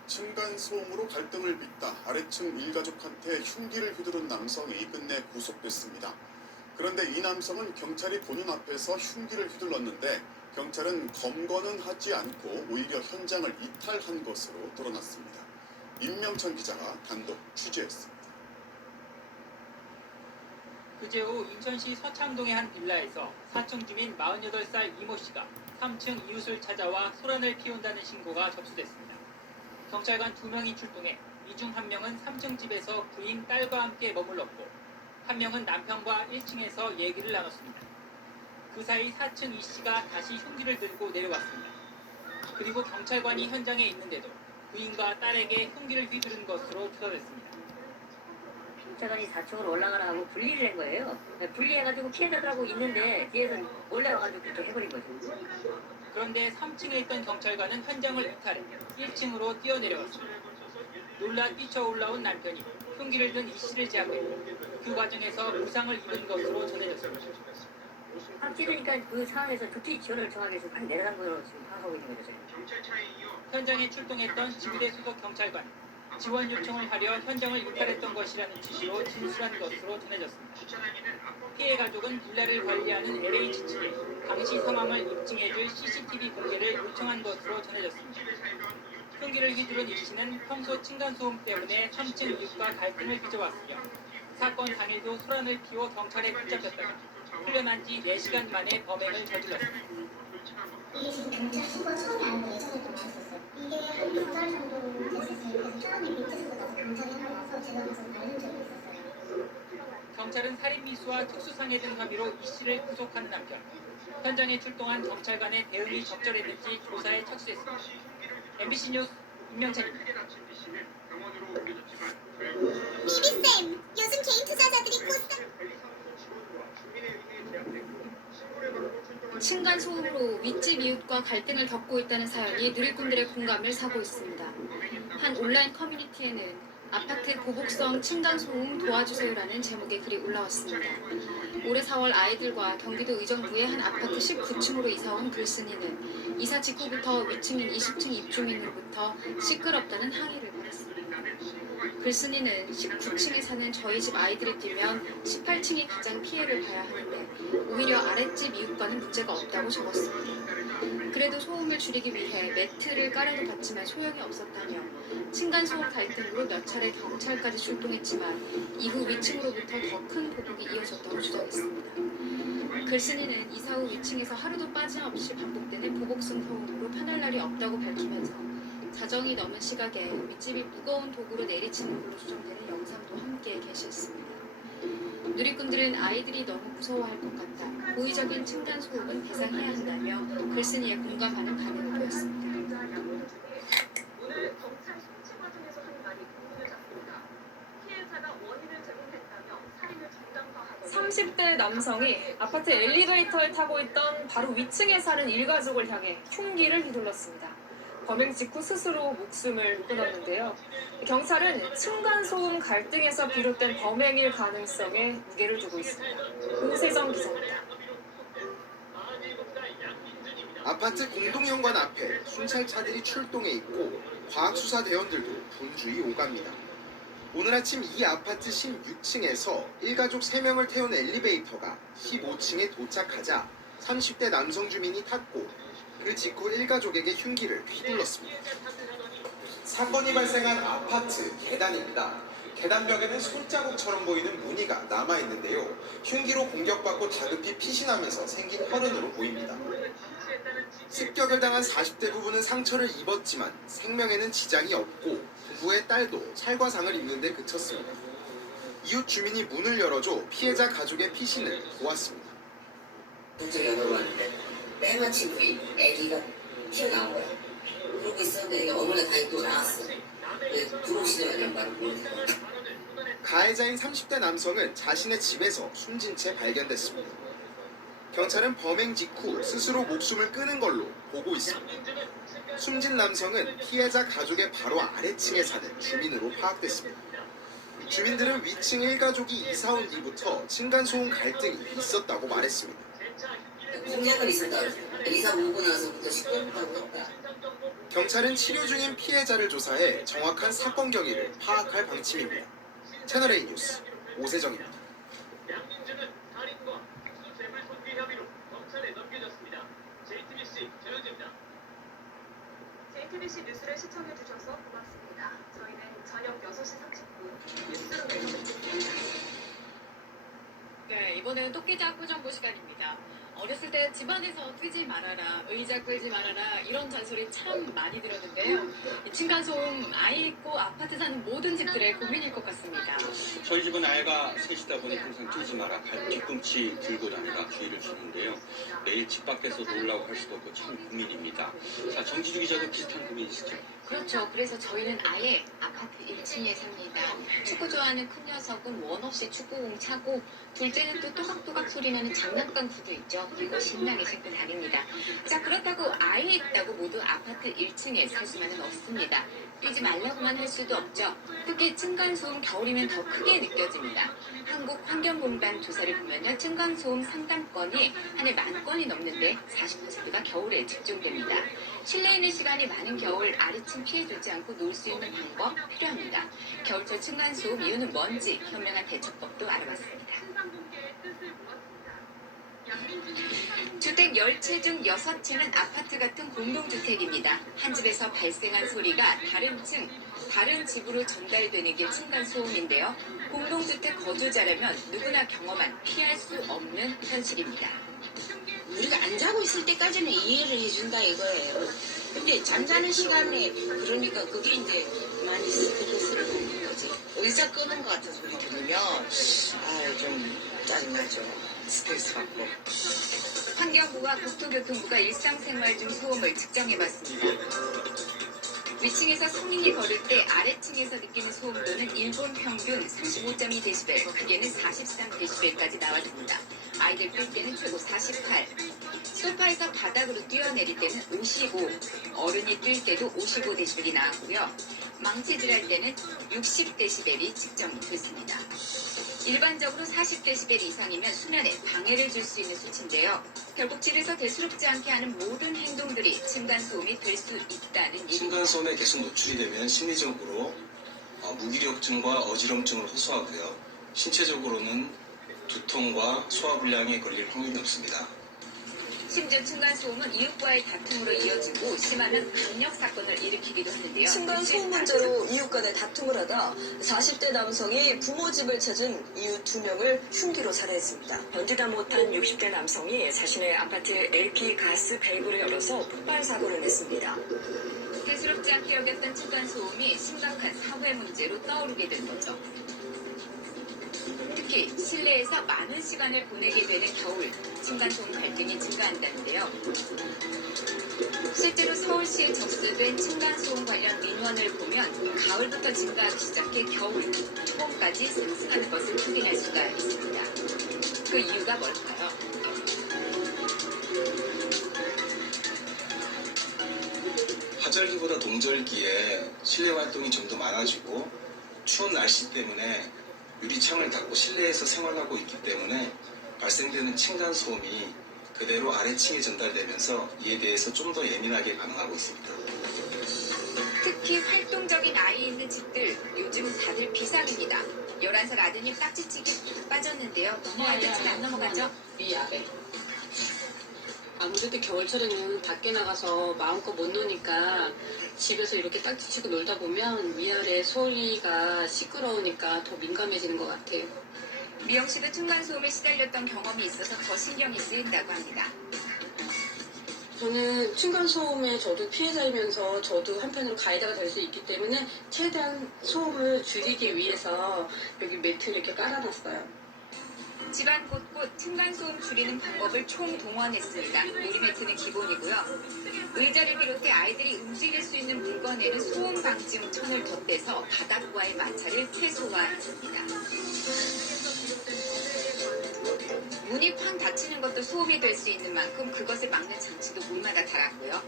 층간소음으로 갈등을 빚다 아래층 일가족한테 흉기를 휘두른 남성이 끝내 구속됐습니다. 그런데 이 남성은 경찰이 보는 앞에서 흉기를 휘둘렀는데 경찰은 검거는 하지 않고 오히려 현장을 이탈한 것으로 드러났습니다. 임명천 기자가 단독 취재했습니다. 그제 오후 인천시 서창동의 한 빌라에서 4층 주민 48살 이모 씨가 3층 이웃을 찾아와 소란을 피운다는 신고가 접수됐습니다. 경찰관 2명이 출동해 이 중 1명은 3층 집에서 부인 딸과 함께 머물렀고 1명은 남편과 1층에서 얘기를 나눴습니다. 그 사이 4층 이 씨가 다시 흉기를 들고 내려왔습니다. 그리고 경찰관이 현장에 있는데도 부인과 딸에게 흉기를 휘두른 것으로 추정됐습니다. 경찰관이 4층으로 올라가라 하고 분리를 한 거예요. 분리해가지고 피해자들하고 있는데 뒤에서 올라와가지고 그렇게 해버린 거죠. 그런데 3층에 있던 경찰관은 현장을 이탈해 1층으로 뛰어내려왔습니다. 놀라 뛰쳐올라온 남편이 흉기를 든 이 씨를 제압했고 그 과정에서 부상을 입은 것으로 전해졌습니다. 확 찌르니까 그 상황에서 급히 지원을 청하기 위해서 빨리 내려간 거로 지금 파악하고 있는 거죠. 현장에 출동했던 지구대 소속 경찰관 지원 요청을 하려 현장을 이탈했던 것이라는 취지로 진술한 것으로 전해졌습니다. 피해 가족은 빌라를 관리하는 LH 측에 당시 상황을 입증해줄 CCTV 공개를 요청한 것으로 전해졌습니다. 흉기를 휘두른 이 씨는 평소 층간소음 때문에 3층 이웃과 갈등을 빚어왔으며 사건 당일도 소란을 피워 경찰에 붙잡혔다가 풀려난 지 4시간 만에 범행을 저질렀습니다. 이게 지금 경찰 신고 처음에 알고 예전에도 왔었어요. 이게 한 두 달 정도 됐었어요. 그래서 처음에 밑에서 가서 경찰이 한번 와서 제가 가서 말린 적이 있었어요. 경찰은 살인미수와 특수상해 등 혐의로 이 씨를 구속한 남편. 현장에 출동한 경찰관의 대응이 적절했는지 조사에 착수했습니다. MBC 뉴스 임명찬입니다. 비비쌤, 요즘 개인 투자자들이 코스닥 층간 소음으로 윗집 이웃과 갈등을 겪고 있다는 사연이 누리꾼들의 공감을 사고 있습니다. 한 온라인 커뮤니티에는 아파트 보복성 층간 소음 도와주세요라는 제목의 글이 올라왔습니다. 올해 4월 아이들과 경기도 의정부의 한 아파트 19층으로 이사온 글쓴이는 이사 직후부터 위층인 20층 입주민으로부터 시끄럽다는 항의를 받았습니다. 글쓴이는 19층에 사는 저희 집 아이들이 뛰면 18층이 가장 피해를 봐야 하는데 오히려 아랫집 이웃과는 문제가 없다고 적었습니다. 그래도 소음을 줄이기 위해 매트를 깔아도 봤지만 소용이 없었다며 층간소음 갈등으로 몇 차례 경찰까지 출동했지만 이후 위층으로부터 더 큰 보복이 이어졌다고 주장했습니다. 글쓴이는 이사 후 위층에서 하루도 빠짐없이 반복되는 보복성 소음으로 편할 날이 없다고 밝히면서 자정이 넘은 시각에 윗집이 무거운 도구로 내리치는 걸로 추정되는 영상도 함께 게시했습니다. 누리꾼들은 아이들이 너무 무서워할 것 같다. 고의적인 층간소음은 배상해야 한다며 글쓴이에 공감하는 반응을 보였습니다. 오늘 경찰 송치 과정에서 한 말이 공분을 샀습니다. 피해자가 원인을 제공했다며 살인을 정당화하고 30대 남성이 아파트 엘리베이터를 타고 있던 바로 위층에 사는 일가족을 향해 흉기를 휘둘렀습니다. 범행 직후 스스로 목숨을 끊었는데요. 경찰은 층간소음 갈등에서 비롯된 범행일 가능성에 무게를 두고 있습니다. 오세정 기자입니다. 아파트 공동현관 앞에 순찰차들이 출동해 있고 과학수사대원들도 분주히 오갑니다. 오늘 아침 이 아파트 16층에서 일가족 3명을 태운 엘리베이터가 15층에 도착하자 30대 남성 주민이 탔고 그 직후 일가족에게 흉기를 휘둘렀습니다. 사건이 발생한 아파트 계단입니다. 계단벽에는 손자국처럼 보이는 무늬가 남아있는데요. 흉기로 공격받고 다급히 피신하면서 생긴 혈흔으로 보입니다. 습격을 당한 40대 부부는 상처를 입었지만 생명에는 지장이 없고 부부의 딸도 찰과상을 입는 데 그쳤습니다. 이웃 주민이 문을 열어줘 피해자 가족의 피신을 보았습니다. 국정에 열어봤는데 때마침 우리 애기가 튀어나온 거야. 그러고 있었는데 어머니가 다행히 또 나왔어. 들어오시더라는 양반을 모르겠어. 가해자인 30대 남성은 자신의 집에서 숨진 채 발견됐습니다. 경찰은 범행 직후 스스로 목숨을 끊은 걸로 보고 있습니다. 숨진 남성은 피해자 가족의 바로 아래층에 사는 주민으로 파악됐습니다. 주민들은 위층 일가족이 이사 온 뒤부터 층간소음 갈등이 있었다고 말했습니다. 공약을 있었다. 이사 오고 나서부터 시끄럽다고 했다. 경찰은 치료 중인 피해자를 조사해 정확한 사건 경위를 파악할 방침입니다. 채널A 뉴스 오세정입니다. 양민준은 살인과 특수 재물 손괴 혐의로 경찰에 넘겨졌습니다. JTBC 전현재입니다. JTBC 뉴스를 시청해 주셔서 고맙습니다. 저희는 저녁 6시 30분 뉴스로 내려드리겠습니다. 네, 이번에는 토끼장 꾸정부 시간입니다. 어렸을 때 집안에서 뛰지 말아라, 의자 끌지 말아라 이런 잔소리 참 많이 들었는데요. 이 층간소음 아이 있고 아파트 사는 모든 집들의 고민일 것 같습니다. 저희 집은 아이가 셋이다 보니 항상 뛰지 마라, 뒤꿈치 들고 다니라 주의를 주는데요. 매일 집 밖에서 놀라고 할 수도 없고 참 고민입니다. 자, 정지주 기자도 비슷한 고민 있으시죠? 그렇죠. 그래서 저희는 아예 아파트 1층에 삽니다. 축구 좋아하는 큰 녀석은 원 없이 축구공 차고 둘째는 또 또각또각 소리나는 장난감 구두 있죠. 이거 신나게 신고 다닙니다. 자, 그렇다고 아이 있다고 모두 아파트 1층에 살 수만은 없습니다. 뛰지 말라고만 할 수도 없죠. 특히 층간소음 겨울이면 더 크게 느껴집니다. 한국환경공단 조사를 보면요. 층간소음 상담건이 한 해 10,000건이 넘는데 40%가 겨울에 집중됩니다. 실내에 있는 시간이 많은 겨울 아래층 피해주지 않고 놀 수 있는 방법 필요합니다. 겨울철 층간소음 이유는 뭔지 현명한 대처법도 알아봤습니다. 주택 10채 중 6채는 아파트 같은 공동주택입니다. 한 집에서 발생한 소리가 다른 집으로 전달되는 게 층간소음인데요. 공동주택 거주자라면 누구나 경험한 피할 수 없는 현실입니다. 우리가 안 자고 있을 때까지는 이해를 해준다 이거예요. 근데 잠자는 시간에 그러니까 그게 이제 많이 스트레스를 받는 거지. 의자 끄는 것 같은 소리 들으면 좀 짜증나죠. 스트레스 받고. 환경부와 국토교통부가 일상생활 중 소음을 측정해봤습니다. 위층에서 성인이 걸을 때 아래층에서 느끼는 소음도는 일본 평균 35.2데시벨, 크게는 43데시벨까지 나왔습니다. 아이들 뛸 때는 최고 48, 소파에서 바닥으로 뛰어내릴 때는 55, 어른이 뛸 때도 55데시벨이 나왔고요. 망치질할 때는 60데시벨이 측정이 됐습니다. 일반적으로 40데시벨 이상이면 수면에 방해를 줄 수 있는 수치인데요. 결국 집에서 대수롭지 않게 하는 모든 행동들이 층간소음이 될 수 있다는 얘기입니다. 층간소음에 계속 노출이 되면 심리적으로 무기력증과 어지럼증을 호소하고요. 신체적으로는 두통과 소화불량에 걸릴 확률이 높습니다. 심지어 층간소음은 이웃과의 다툼으로 이어지고 심하면 강력 사건을 일으키기도 하는데요. 층간소음 문제로 이웃 간에 다툼을 하다 40대 남성이 부모 집을 찾은 이웃 2명을 흉기로 살해했습니다. 견디다 못한 60대 남성이 자신의 아파트 LP 가스 밸브를 열어서 폭발 사고를 냈습니다. 대수롭지 않게 여겼던 층간소음이 심각한 사회 문제로 떠오르게 된 거죠. 특히 실내에서 많은 시간을 보내게 되는 겨울, 층간소음 갈등이 증가한다는데요. 실제로 서울시에 접수된 층간소음 관련 민원을 보면 가을부터 증가하기 시작해 겨울, 초봄까지 상승하는 것을 확인할 수가 있습니다. 그 이유가 뭘까요? 화절기보다 동절기에 실내 활동이 좀 더 많아지고 추운 날씨 때문에 유리창을 닫고 실내에서 생활하고 있기 때문에 발생되는 층간소음이 그대로 아래층에 전달되면서 이에 대해서 좀 더 예민하게 반응하고 있습니다. 특히 활동적인 아이 있는 집들 요즘 다들 비상입니다. 11살 아드님 딱지치기 빠졌는데요. 넘어갈 때쯤 안 넘어가죠? 위아래. 아무래도 겨울철에는 밖에 나가서 마음껏 못 노니까 집에서 이렇게 딱지치고 놀다 보면 위아래 소리가 시끄러우니까 더 민감해지는 것 같아요. 미영 씨도 층간소음에 시달렸던 경험이 있어서 더 신경이 쓰인다고 합니다. 저는 층간소음에 저도 피해자이면서 저도 한편으로 가해자가 될 수 있기 때문에 최대한 소음을 줄이기 위해서 여기 매트를 이렇게 깔아놨어요. 집안 곳곳 층간소음 줄이는 방법을 총동원했습니다. 놀이매트는 기본이고요. 의자를 비롯해 아이들이 움직일 수 있는 물건에는 소음 방지용 천을 덧대서 바닥과의 마찰을 최소화했습니다. 문이 쾅 닫히는 것도 소음이 될 수 있는 만큼 그것을 막는 장치도 문마다 달았고요.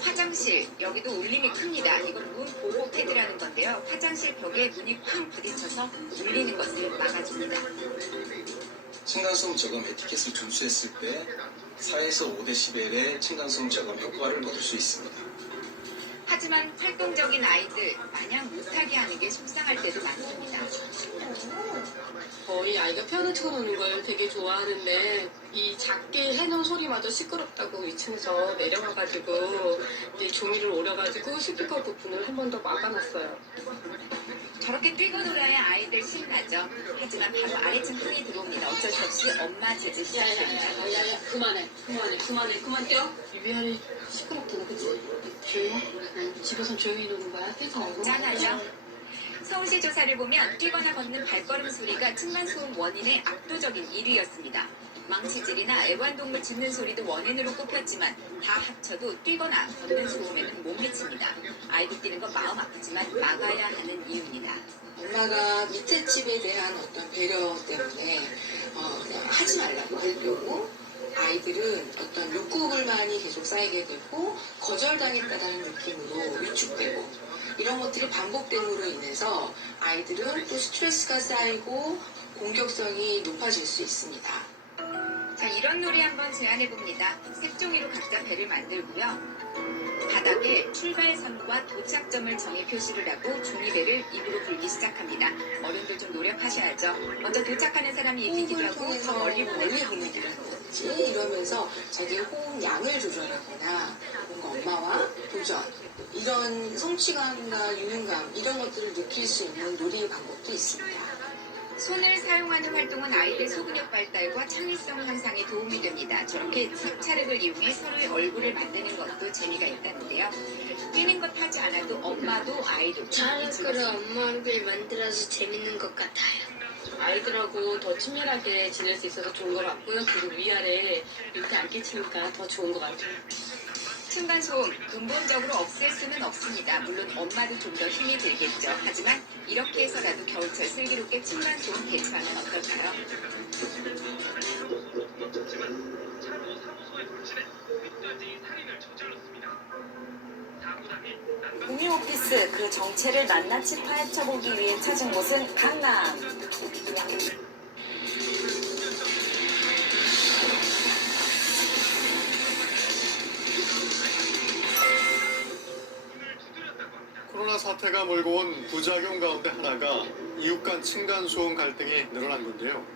화장실, 여기도 울림이 큽니다. 이건 문 보호 패드라는 건데요. 화장실 벽에 문이 쾅 부딪혀서 울리는 것을 막아줍니다. 층간소음 저감 에티켓을 준수했을 때 4에서 5데시벨의 층간소음 저감 효과를 얻을 수 있습니다. 하지만 활동적인 아이들 마냥 못하게 하는 게 속상할 때도 많습니다. 거의 아이가 피아노 치고 노는 걸 되게 좋아하는데 이 작게 해놓은 소리마저 시끄럽다고 2층에서 내려와가지고 이제 종이를 오려가지고 스피커 부분을 한 번 더 막아놨어요. 저렇게 뛰고 놀아야 아이들 신나죠. 하지만 바로 아래층 흥이 들어옵니다. 어쩔 수 없이 엄마 제지 시작합니다. 야야야 그만 뛰어. 위아래 시끄럽잖아 그치? 조용해? 집에선 조용히 노는 거야? 뛰지 말고. 짠하죠. 서울시 조사를 보면 뛰거나 걷는 발걸음 소리가 층간소음 원인의 압도적인 1위였습니다. 망치질이나 애완동물 짖는 소리도 원인으로 꼽혔지만 다 합쳐도 뛰거나 걷는 소음에는 못 미칩니다. 아이들 뛰는 건 마음 아프지만 막아야 하는 이유입니다. 엄마가 밑에 집에 대한 어떤 배려 때문에 그냥 하지 말라고 하려고 아이들은 어떤 욕구불만이 계속 쌓이게 되고 거절당했다는 느낌으로 위축되고 이런 것들이 반복됨으로 인해서 아이들은 또 스트레스가 쌓이고 공격성이 높아질 수 있습니다. 자, 이런 놀이 한번 제안해봅니다. 색종이로 각자 배를 만들고요. 바닥에 출발선과 도착점을 정해 표시를 하고 종이배를 입으로 불기 시작합니다. 어른들 좀 노력하셔야죠. 먼저 도착하는 사람이 이기기도 하고 더 멀리 보내기도 합니다. 이러면서 자기 호흡 양을 조절하거나 뭔가 엄마와 도전 이런 성취감과 유능감 이런 것들을 느낄 수 있는 놀이 방법도 있습니다. 손을 사용하는 활동은 아이들 소근육 발달과 창의성 향상에 도움이 됩니다. 저렇게 습차력을 이용해 서로의 얼굴을 만드는 것도 재미가 있다는데요. 뛰는 것 하지 않아도 엄마도 아이도 자르그를 엄마 얼굴 만들어서 재밌는 것 같아요. 아이들하고 더 친밀하게 지낼 수 있어서 좋은 것 같고요. 그리고 위아래 밑에 안 끼치니까 더 좋은 것 같아요. 층간소음 근본적으로 없앨 수는 없습니다. 물론 엄마도 좀 더 힘이 들겠죠. 하지만 이렇게 해서라도 겨울철 슬기롭게 층간소음 대처하면 어떨까요? 하지만 차로 사무소에 돌진해 끝까지 살인을 저질렀습니다. 사고 당일 공유 오피스 그 정체를 낱낱이 파헤쳐보기 위해 찾은 곳은 강남. 코로나 사태가 몰고 온 부작용 가운데 하나가 이웃 간 층간소음 갈등이 늘어난 건데요.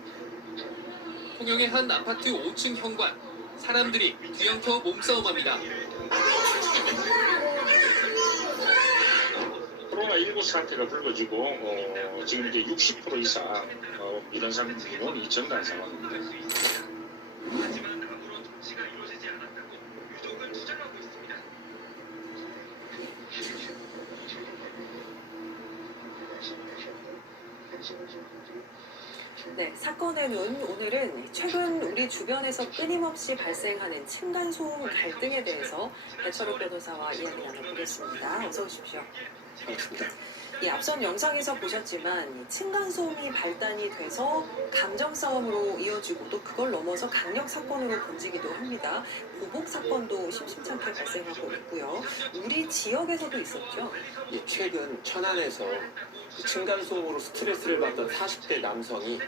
통영의 한 아파트 5층 현관. 사람들이 뒤엉켜 몸싸움합니다. 코로나19 사태가 불거지고 지금 이제 60% 이상 이런 상품은 이전난 상황입니다. 하지만 아무런 조치가 이루어지지 않았다고 유족은 주장하고 있습니다. 네, 사건의 눈 오늘은 최근 우리 주변에서 끊임없이 발생하는 층간소음 갈등에 대해서 배철욱 변호사와 이야기 나눠보겠습니다. 어서 오십시오. 반갑습니다. 이 앞선 영상에서 보셨지만 이 층간소음이 발단이 돼서 감정 싸움으로 이어지고 또 그걸 넘어서 강력 사건으로 번지기도 합니다. 보복 사건도 심심찮게 발생하고 있고요. 우리 지역에서도 있었죠. 예, 최근 천안에서 층간소음으로 스트레스를 받던 40대 남성이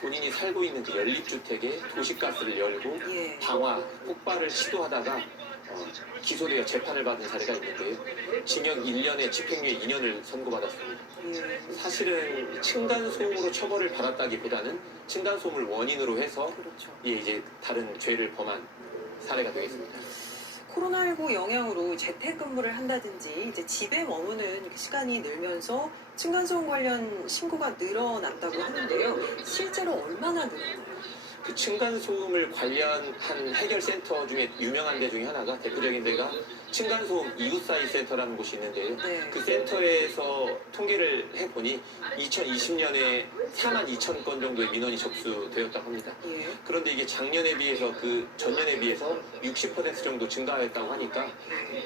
본인이 살고 있는 그 연립주택에 도시가스를 열고 방화, 폭발을 시도하다가 기소되어 재판을 받은 사례가 있는데요. 징역 1년에 집행유예 2년을 선고받았습니다. 사실은 층간소음으로 처벌을 받았다기보다는 층간소음을 원인으로 해서 이제 다른 죄를 범한 사례가 되겠습니다. 코로나19 영향으로 재택근무를 한다든지 이제 집에 머무는 시간이 늘면서 층간소음 관련 신고가 늘어났다고 하는데요. 실제로 얼마나 늘었나요? 그 층간소음을 관리한 해결센터 중에 유명한 데 중에 하나가 대표적인 데가 층간소음 이웃사이 센터라는 곳이 있는데요. 그 센터에서 통계를 해보니 2020년에 4만 2천 건 정도의 민원이 접수되었다고 합니다. 그런데 이게 작년에 비해서 그 전년에 비해서 60% 정도 증가했다고 하니까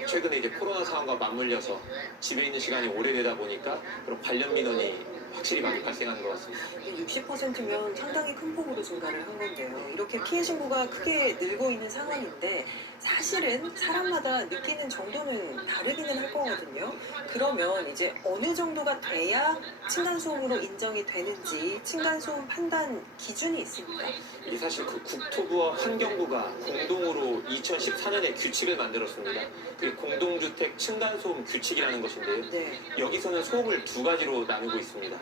최근에 이제 코로나 상황과 맞물려서 집에 있는 시간이 오래되다 보니까 그런 관련 민원이 확실히 많이 발생하는 것 같습니다. 60%면 상당히 큰 폭으로 증가를 한 건데요. 이렇게 피해 신고가 크게 늘고 있는 상황인데 사실은 사람마다 느끼는 정도는 다르기는 할 거거든요. 그러면 이제 어느 정도가 돼야 층간소음으로 인정이 되는지 층간소음 판단 기준이 있습니까? 이게 사실 그 국토부와 환경부가 공동으로 2014년에 규칙을 만들었습니다. 그게 공동주택 층간소음 규칙이라는 것인데요. 여기서는 소음을 두 가지로 나누고 있습니다.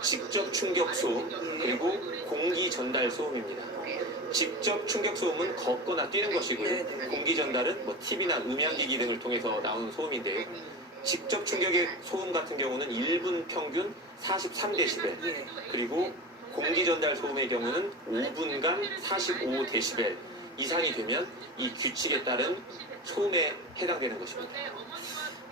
직접 충격 소음 그리고 공기 전달 소음입니다. 직접 충격 소음은 걷거나 뛰는 것이고요. 공기 전달은 TV나 음향기기 등을 통해서 나오는 소음인데요. 직접 충격의 소음 같은 경우는 1분 평균 43데시벨, 예. 그리고 공기 전달 소음의 경우는 5분간 45데시벨 이상이 되면 이 규칙에 따른 소음에 해당되는 것입니다.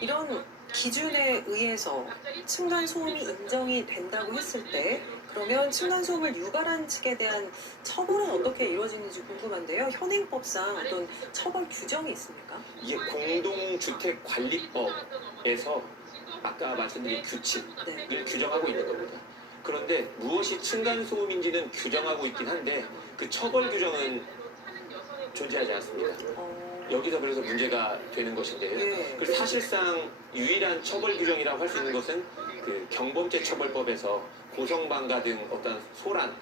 이런 기준에 의해서 층간소음이 인정이 된다고 했을 때 그러면 층간소음을 유발한 측에 대한 처벌은 어떻게 이루어지는지 궁금한데요. 현행법상 어떤 처벌 규정이 있습니까? 이게 공동주택관리법에서 아까 말씀드린 규칙을 규정하고 있는 겁니다. 그런데 무엇이 층간소음인지는 규정하고 있긴 한데 그 처벌 규정은 존재하지 않습니다. 여기서 그래서 문제가 되는 것인데요. 그 사실상 유일한 처벌 규정이라고 할 수 있는 것은 그 경범죄처벌법에서 고성방가 등 어떤 소란,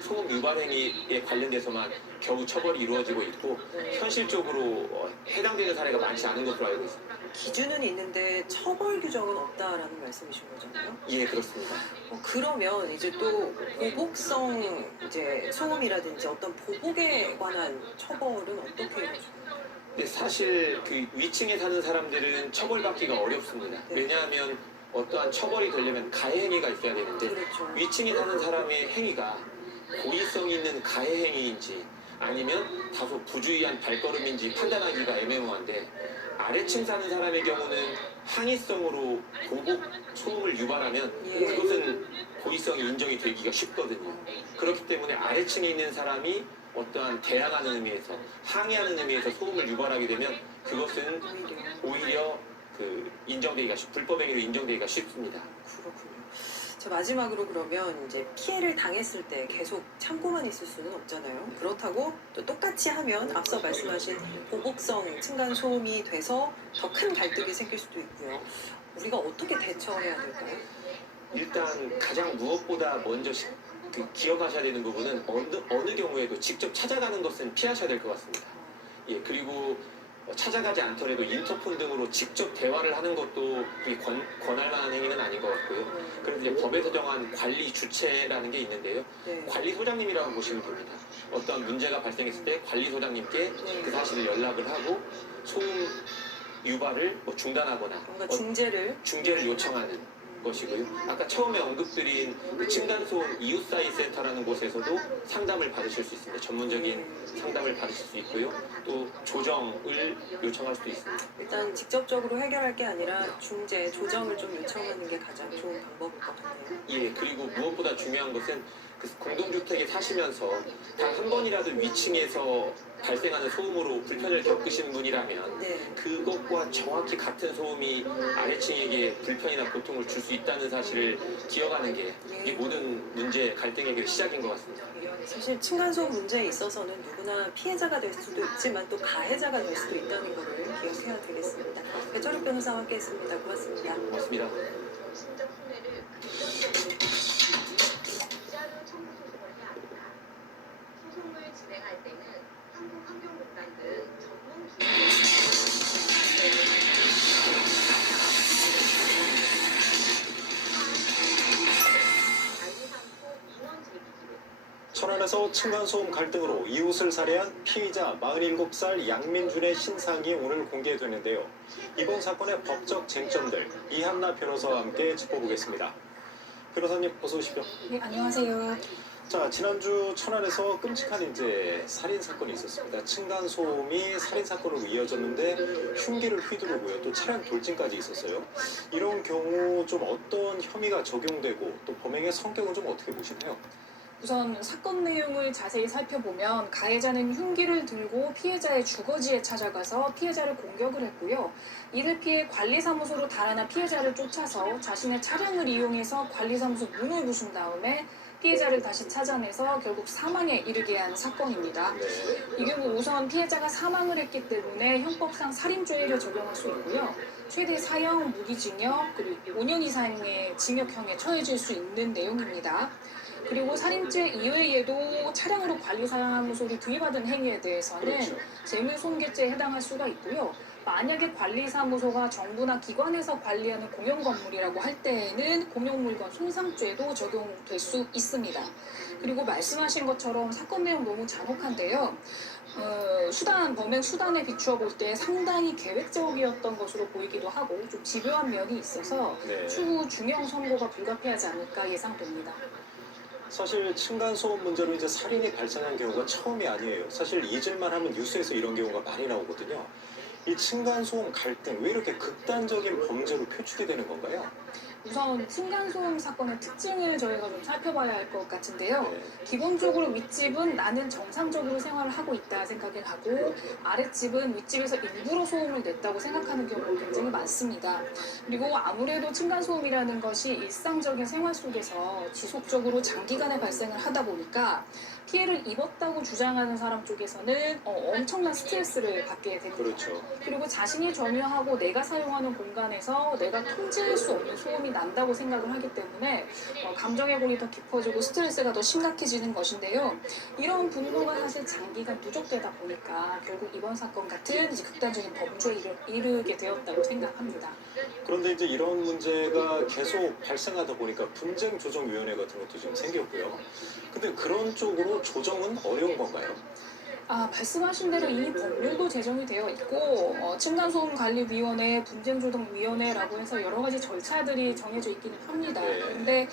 소음 유발 행위에 관련돼서만 겨우 처벌이 이루어지고 있고 현실적으로 해당되는 사례가 많지 않은 것으로 알고 있습니다. 기준은 있는데 처벌 규정은 없다라는 말씀이신 거잖아요. 예, 그렇습니다. 그러면 이제 또 보복성 이제 소음이라든지 어떤 보복에 관한 처벌은 어떻게 이루어질까요? 근데 사실 그 위층에 사는 사람들은 처벌받기가 어렵습니다. 왜냐하면 어떠한 처벌이 되려면 가해 행위가 있어야 되는데 위층에 사는 사람의 행위가 고의성 있는 가해 행위인지 아니면 다소 부주의한 발걸음인지 판단하기가 애매모호한데 아래층 사는 사람의 경우는 항의성으로 보복 소음을 유발하면 그것은 고의성이 인정이 되기가 쉽거든요. 그렇기 때문에 아래층에 있는 사람이 어떠한 대항하는 의미에서 항의하는 의미에서 소음을 유발하게 되면 그것은 오히려 그 인정되기가 불법 행위로 인정되기가 쉽습니다. 그렇군요. 자, 마지막으로 그러면 이제 피해를 당했을 때 계속 참고만 있을 수는 없잖아요. 그렇다고 또 똑같이 하면 앞서 말씀하신 보복성 층간 소음이 돼서 더 큰 갈등이 생길 수도 있고요. 우리가 어떻게 대처해야 될까요? 일단 가장 무엇보다 먼저 기억하셔야 되는 부분은 어느 경우에도 직접 찾아가는 것은 피하셔야 될 것 같습니다. 예, 그리고 찾아가지 않더라도 인터폰 등으로 직접 대화를 하는 것도 그게 권할 만한 행위는 아닌 것 같고요. 그래서 이제 법에서 정한 관리 주체라는 게 있는데요. 관리소장님이라고 보시면 됩니다. 어떤 문제가 발생했을 때 관리소장님께 그 사실을 연락을 하고 소음 유발을 중단하거나 뭔가 중재를 요청하는 것이고요. 아까 처음에 언급드린 그 층간소음 이웃사이 센터라는 곳에서도 상담을 받으실 수 있습니다. 전문적인 상담을 받으실 수 있고요. 또 조정을 요청할 수도 있습니다. 일단 직접적으로 해결할 게 아니라 중재, 조정을 좀 요청하는 게 가장 좋은 방법일 것 같네요. 예, 그리고 무엇보다 중요한 것은 그 공동주택에 사시면서 단 한 번이라도 위층에서 발생하는 소음으로 불편을 겪으신 분이라면 그것과 정확히 같은 소음이 아래층에게 불편이나 고통을 줄 수 있다는 사실을 기억하는 게 이 모든 문제 갈등 해결의 시작인 것 같습니다. 사실 층간소음 문제에 있어서는 누구나 피해자가 될 수도 있지만 또 가해자가 될 수도 있다는 것을 기억해야 되겠습니다. 배철욱 변호사와 함께했습니다. 고맙습니다. 고맙습니다. 정신적 손해를 위자료 청구 소송을 해야 합니다. 소송을 진행할 때는 한국환경공단 등 전문 천안에서 층간소음 갈등으로 이웃을 살해한 피의자 47살 양민준의 신상이 오늘 공개되는데요. 이번 사건의 법적 쟁점들 이한나 변호사와 함께 짚어보겠습니다. 변호사님 어서 오십시오. 네, 안녕하세요. 자, 지난주 천안에서 끔찍한 이제 살인 사건이 있었습니다. 층간소음이 살인 사건으로 이어졌는데 흉기를 휘두르고요. 또 차량 돌진까지 있었어요. 이런 경우 좀 어떤 혐의가 적용되고 또 범행의 성격은 좀 어떻게 보시나요? 우선 사건 내용을 자세히 살펴보면 가해자는 흉기를 들고 피해자의 주거지에 찾아가서 피해자를 공격을 했고요. 이를 피해 관리사무소로 달아난 피해자를 쫓아서 자신의 차량을 이용해서 관리사무소 문을 부순 다음에 피해자를 다시 찾아내서 결국 사망에 이르게 한 사건입니다. 이 경우 우선 피해자가 사망을 했기 때문에 형법상 살인죄를 적용할 수 있고요. 최대 사형, 무기징역, 그리고 5년 이상의 징역형에 처해질 수 있는 내용입니다. 그리고 살인죄 이외에도 차량으로 관리사무소를 들이받은 행위에 대해서는 재물손괴죄에 해당할 수가 있고요. 만약에 관리사무소가 정부나 기관에서 관리하는 공용 건물이라고 할 때에는 공용물건 손상죄도 적용될 수 있습니다. 그리고 말씀하신 것처럼 사건 내용 너무 잔혹한데요. 범행 수단에 비추어 볼 때 상당히 계획적이었던 것으로 보이기도 하고 좀 집요한 면이 있어서 추후 중형 선고가 불가피하지 않을까 예상됩니다. 사실 층간소음 문제로 이제 살인이 발생한 경우가 처음이 아니에요. 사실 잊을만 하면 뉴스에서 이런 경우가 많이 나오거든요. 이 층간소음 갈등 왜 이렇게 극단적인 범죄로 표출이 되는 건가요? 우선 층간소음 사건의 특징을 저희가 좀 살펴봐야 할 것 같은데요. 기본적으로 윗집은 나는 정상적으로 생활을 하고 있다 생각을 하고 아랫집은 윗집에서 일부러 소음을 냈다고 생각하는 경우가 굉장히 많습니다. 그리고 아무래도 층간소음이라는 것이 일상적인 생활 속에서 지속적으로 장기간에 발생을 하다 보니까 피해를 입었다고 주장하는 사람 쪽에서는 엄청난 스트레스를 받게 됩니다. 그렇죠. 그리고 자신이 점유하고 내가 사용하는 공간에서 내가 통제할 수 없는 소음이 난다고 생각을 하기 때문에 감정의 골이 더 깊어지고 스트레스가 더 심각해지는 것인데요. 이런 분노가 사실 장기간 누적되다 보니까 결국 이번 사건 같은 이제 극단적인 범죄에 이르게 되었다고 생각합니다. 그런데 이제 이런 문제가 계속 발생하다 보니까 분쟁조정위원회 같은 것도 좀 생겼고요. 근데 그런 쪽으로 조정은 어려운 건가요? 말씀하신 대로 이미 법률도 제정이 되어 있고 층간소음관리위원회, 분쟁조정위원회라고 해서 여러 가지 절차들이 정해져 있기는 합니다. 그런데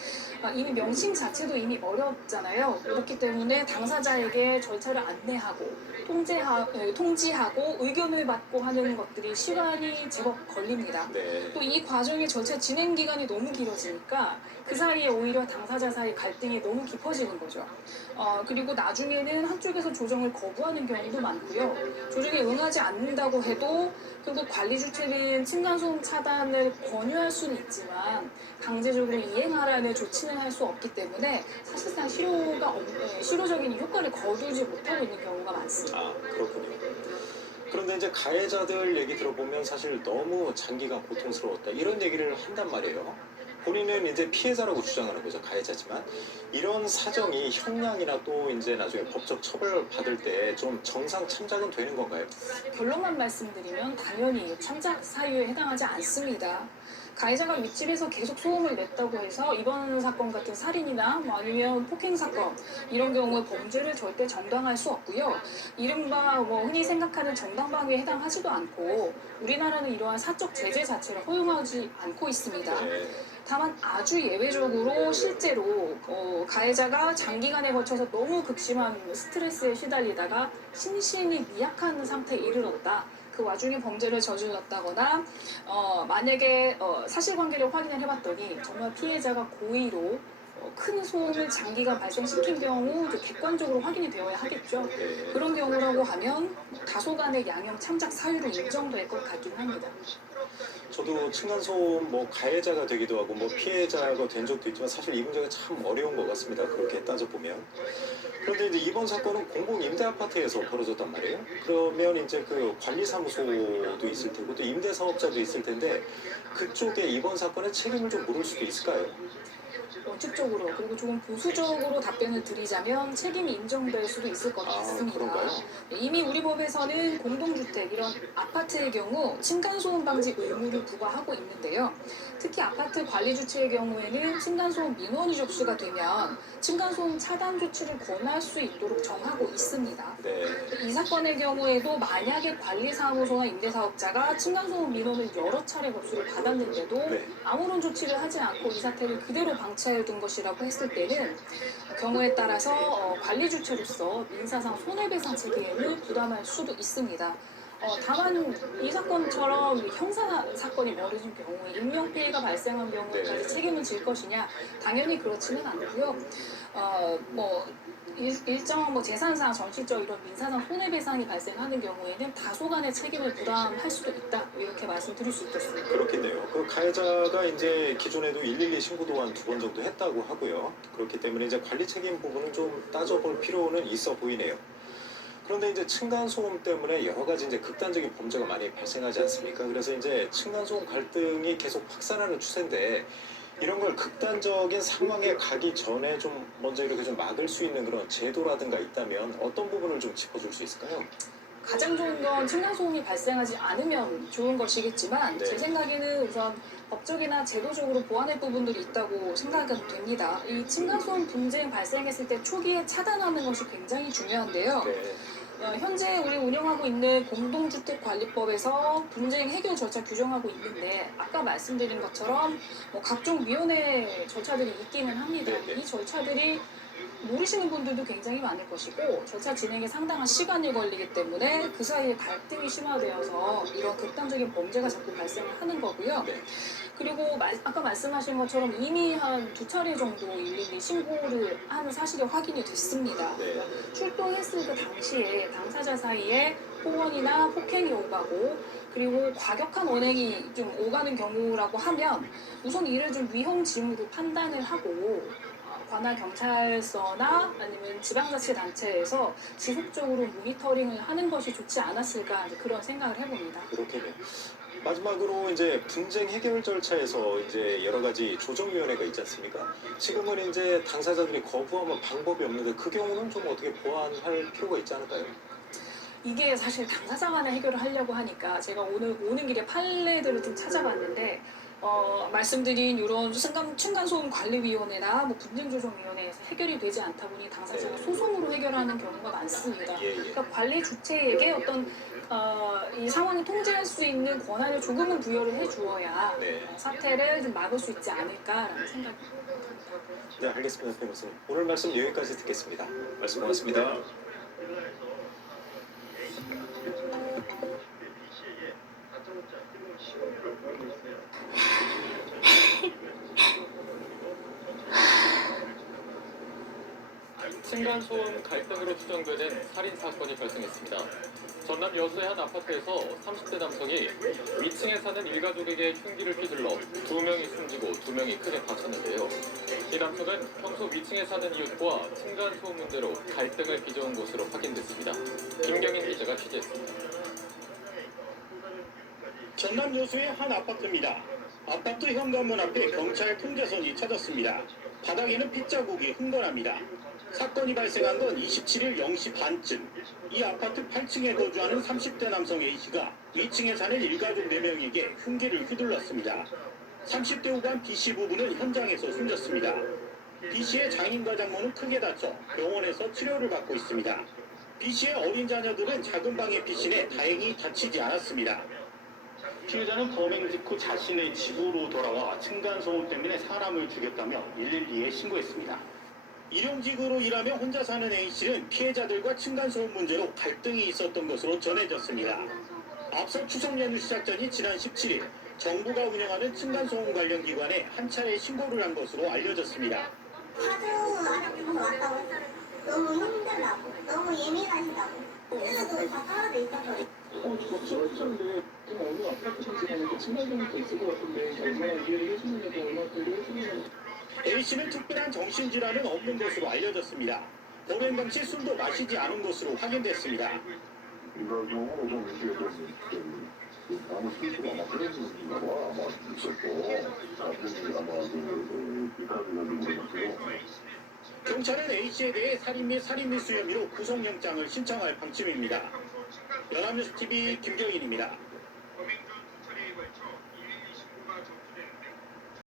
이미 명칭 자체도 이미 어렵잖아요. 그렇기 때문에 당사자에게 절차를 안내하고 통지하고 의견을 받고 하는 것들이 시간이 제법 걸립니다. 또 이 과정의 절차 진행 기간이 너무 길어지니까 그 사이에 오히려 당사자 사이 갈등이 너무 깊어지는 거죠. 그리고 나중에는 한쪽에서 조정을 거부하는 경우도 많고요. 조정에 응하지 않는다고 해도 결국 관리 주체는 층간소음 차단을 권유할 수는 있지만 강제적으로 이행하라는 조치는 할 수 없기 때문에 사실상 실효적인 효과를 거두지 못하고 있는 경우가 많습니다. 그렇군요. 그런데 이제 가해자들 얘기 들어보면 사실 너무 장기간 고통스러웠다 이런 얘기를 한단 말이에요. 본인은 이제 피해자라고 주장하는 거죠, 가해자지만 이런 사정이 형량이나 또 이제 나중에 법적 처벌 받을 때 좀 정상 참작은 되는 건가요? 결론만 말씀드리면 당연히 참작 사유에 해당하지 않습니다. 가해자가 윗집에서 계속 소음을 냈다고 해서 이번 사건 같은 살인이나 아니면 폭행 사건 이런 경우에 범죄를 절대 정당화할 수 없고요. 이른바 흔히 생각하는 정당방위에 해당하지도 않고 우리나라는 이러한 사적 제재 자체를 허용하지 않고 있습니다. 다만 아주 예외적으로 실제로 가해자가 장기간에 걸쳐서 너무 극심한 스트레스에 시달리다가 심신이 미약한 상태에 이르렀다. 그 와중에 범죄를 저질렀다거나 만약에 사실관계를 확인을 해봤더니 정말 피해자가 고의로 큰 소음을 장기간 발생시킨 경우 이제 객관적으로 확인이 되어야 하겠죠. 그런 경우라고 하면 다소간의 양형 참작 사유로 인정될 것 같긴 합니다. 저도 층간소음 가해자가 되기도 하고 피해자가 된 적도 있지만 사실 이 문제가 참 어려운 것 같습니다. 그렇게 따져보면. 그런데 이제 이번 사건은 공공 임대 아파트에서 벌어졌단 말이에요. 그러면 이제 그 관리사무소도 있을 테고 또 임대사업자도 있을 텐데 그쪽에 이번 사건의 책임을 좀 물을 수도 있을까요? 원칙적으로 그리고 조금 보수적으로 답변을 드리자면 책임이 인정될 수도 있을 것 같습니다. 이미 우리 법에서는 공동주택 이런 아파트의 경우 층간소음 방지 의무를 부과하고 있는데요. 특히 아파트 관리 주체의 경우에는 층간소음 민원이 접수가 되면 층간소음 차단 조치를 권할 수 있도록 정하고 있습니다. 이 사건의 경우에도 만약에 관리사무소나 임대사업자가 층간소음 민원을 여러 차례 접수를 받았는데도 아무런 조치를 하지 않고 이 사태를 그대로 방치해둔 것이라고 했을 때는 경우에 따라서 관리 주체로서 민사상 손해배상 책임을 부담할 수도 있습니다. 다만 이 사건처럼 형사 사건이 벌어진 경우에 인명피해가 발생한 경우까지 책임을 질 것이냐 당연히 그렇지는 않고요. 일정 재산상 전시적 이런 민사상 손해배상이 발생하는 경우에는 다소간의 책임을 부담할 수도 있다 이렇게 말씀드릴 수 있겠습니다. 그렇겠네요. 그 가해자가 이제 기존에도 112 신고도 한 2번 정도 했다고 하고요. 그렇기 때문에 이제 관리 책임 부분은 좀 따져볼 필요는 있어 보이네요. 그런데 이제 층간소음 때문에 여러 가지 이제 극단적인 범죄가 많이 발생하지 않습니까? 그래서 이제 층간소음 갈등이 계속 확산하는 추세인데 이런 걸 극단적인 상황에 가기 전에 좀 먼저 이렇게 좀 막을 수 있는 그런 제도라든가 있다면 어떤 부분을 좀 짚어줄 수 있을까요? 가장 좋은 건 층간소음이 발생하지 않으면 좋은 것이겠지만 네. 제 생각에는 우선 법적이나 제도적으로 보완할 부분들이 있다고 생각은 됩니다. 이 층간소음 분쟁 발생했을 때 초기에 차단하는 것이 굉장히 중요한데요. 네. 현재 우리 운영하고 있는 공동주택관리법에서 분쟁 해결 절차 규정하고 있는데 아까 말씀드린 것처럼 뭐 각종 위원회 절차들이 있기는 합니다. 네네. 이 절차들이 모르시는 분들도 굉장히 많을 것이고 절차 진행에 상당한 시간이 걸리기 때문에 그 사이에 갈등이 심화되어서 이런 극단적인 범죄가 자꾸 발생을 하는 거고요. 네. 그리고 아까 말씀하신 것처럼 이미 한 2차례 정도 일일이 신고를 하는 사실이 확인이 됐습니다. 네. 출동했을 그 당시에 당사자 사이에 폭언이나 폭행이 오가고 그리고 과격한 언행이 좀 오가는 경우라고 하면 우선 이를 좀 위험징후로 판단을 하고 관할 경찰서나 아니면 지방자치단체에서 지속적으로 모니터링을 하는 것이 좋지 않았을까 그런 생각을 해봅니다. 그렇겠네요. 마지막으로 이제 분쟁 해결 절차에서 이제 여러 가지 조정위원회가 있지 않습니까? 지금은 이제 당사자들이 거부하면 방법이 없는데 그 경우는 좀 어떻게 보완할 필요가 있지 않을까요? 이게 사실 당사자 간에 해결을 하려고 하니까 제가 오늘 오는 길에 판례들을 좀 찾아봤는데 말씀드린 이런 층간소음관리위원회나 뭐 분쟁조정위원회에서 해결이 되지 않다 보니 당사자가 소송으로 해결하는 경우가 많습니다. 그러니까 관리 주체에게 어떤 이 상황을 통제할 수 있는 권한을 조금은 부여를 해주어야 사태를 좀 막을 수 있지 않을까라는 생각입니다. 네, 알겠습니다. 변호사님. 오늘 말씀 여기까지 듣겠습니다. 말씀 고맙습니다. 층간소음 갈등으로 추정되는 살인 사건이 발생했습니다. 전남 여수의 한 아파트에서 30대 남성이 위층에 사는 일가족에게 흉기를 휘둘러 2명이 숨지고 2명이 크게 다쳤는데요. 이 남성은 평소 위층에 사는 이웃과 층간소음 문제로 갈등을 빚어온 것으로 확인됐습니다. 김경인 기자가 취재했습니다. 전남 여수의 한 아파트입니다. 아파트 현관문 앞에 경찰 통제선이 쳐졌습니다. 바닥에는 핏자국이 흥건합니다. 사건이 발생한 건 27일 0시 반쯤. 이 아파트 8층에 거주하는 30대 남성 A씨가 위층에 사는 일가족 4명에게 흉기를 휘둘렀습니다. 30대 후반 B씨 부부는 현장에서 숨졌습니다. B씨의 장인과 장모는 크게 다쳐 병원에서 치료를 받고 있습니다. B씨의 어린 자녀들은 작은 방에 피신해 다행히 다치지 않았습니다. 피해자는 범행 직후 자신의 집으로 돌아와 층간소음 때문에 사람을 죽였다며 112에 신고했습니다. 일용직으로 일하며 혼자 사는 A씨는 피해자들과 층간소음 문제로 갈등이 있었던 것으로 전해졌습니다. 앞서 추석 연휴 시작 전인 지난 17일 정부가 운영하는 층간소음 관련 기관에 한 차례 신고를 한 것으로 알려졌습니다. 하도 알아보고 왔다고 너무 힘들다고 너무 예민하시다고 그래도 다 떨어져 있어서 저 지원주셨는데 어느 아파트 전체가는 층간소음이 있을 것 같은데 얼마나 이해를 해주느냐고 얼마나 배려를 해주느냐고 A씨는 특별한 정신질환은 없는 것으로 알려졌습니다. 범행 당시 술도 마시지 않은 것으로 확인됐습니다. 이거 좀 이렇게 아무 실수가 아마 그런 문제가 아마 있었고 아마 비슷하게 경찰은 A씨에 대해 살인 및 살인미수 혐의로 구속영장을 신청할 방침입니다. 연합뉴스TV 김경인입니다.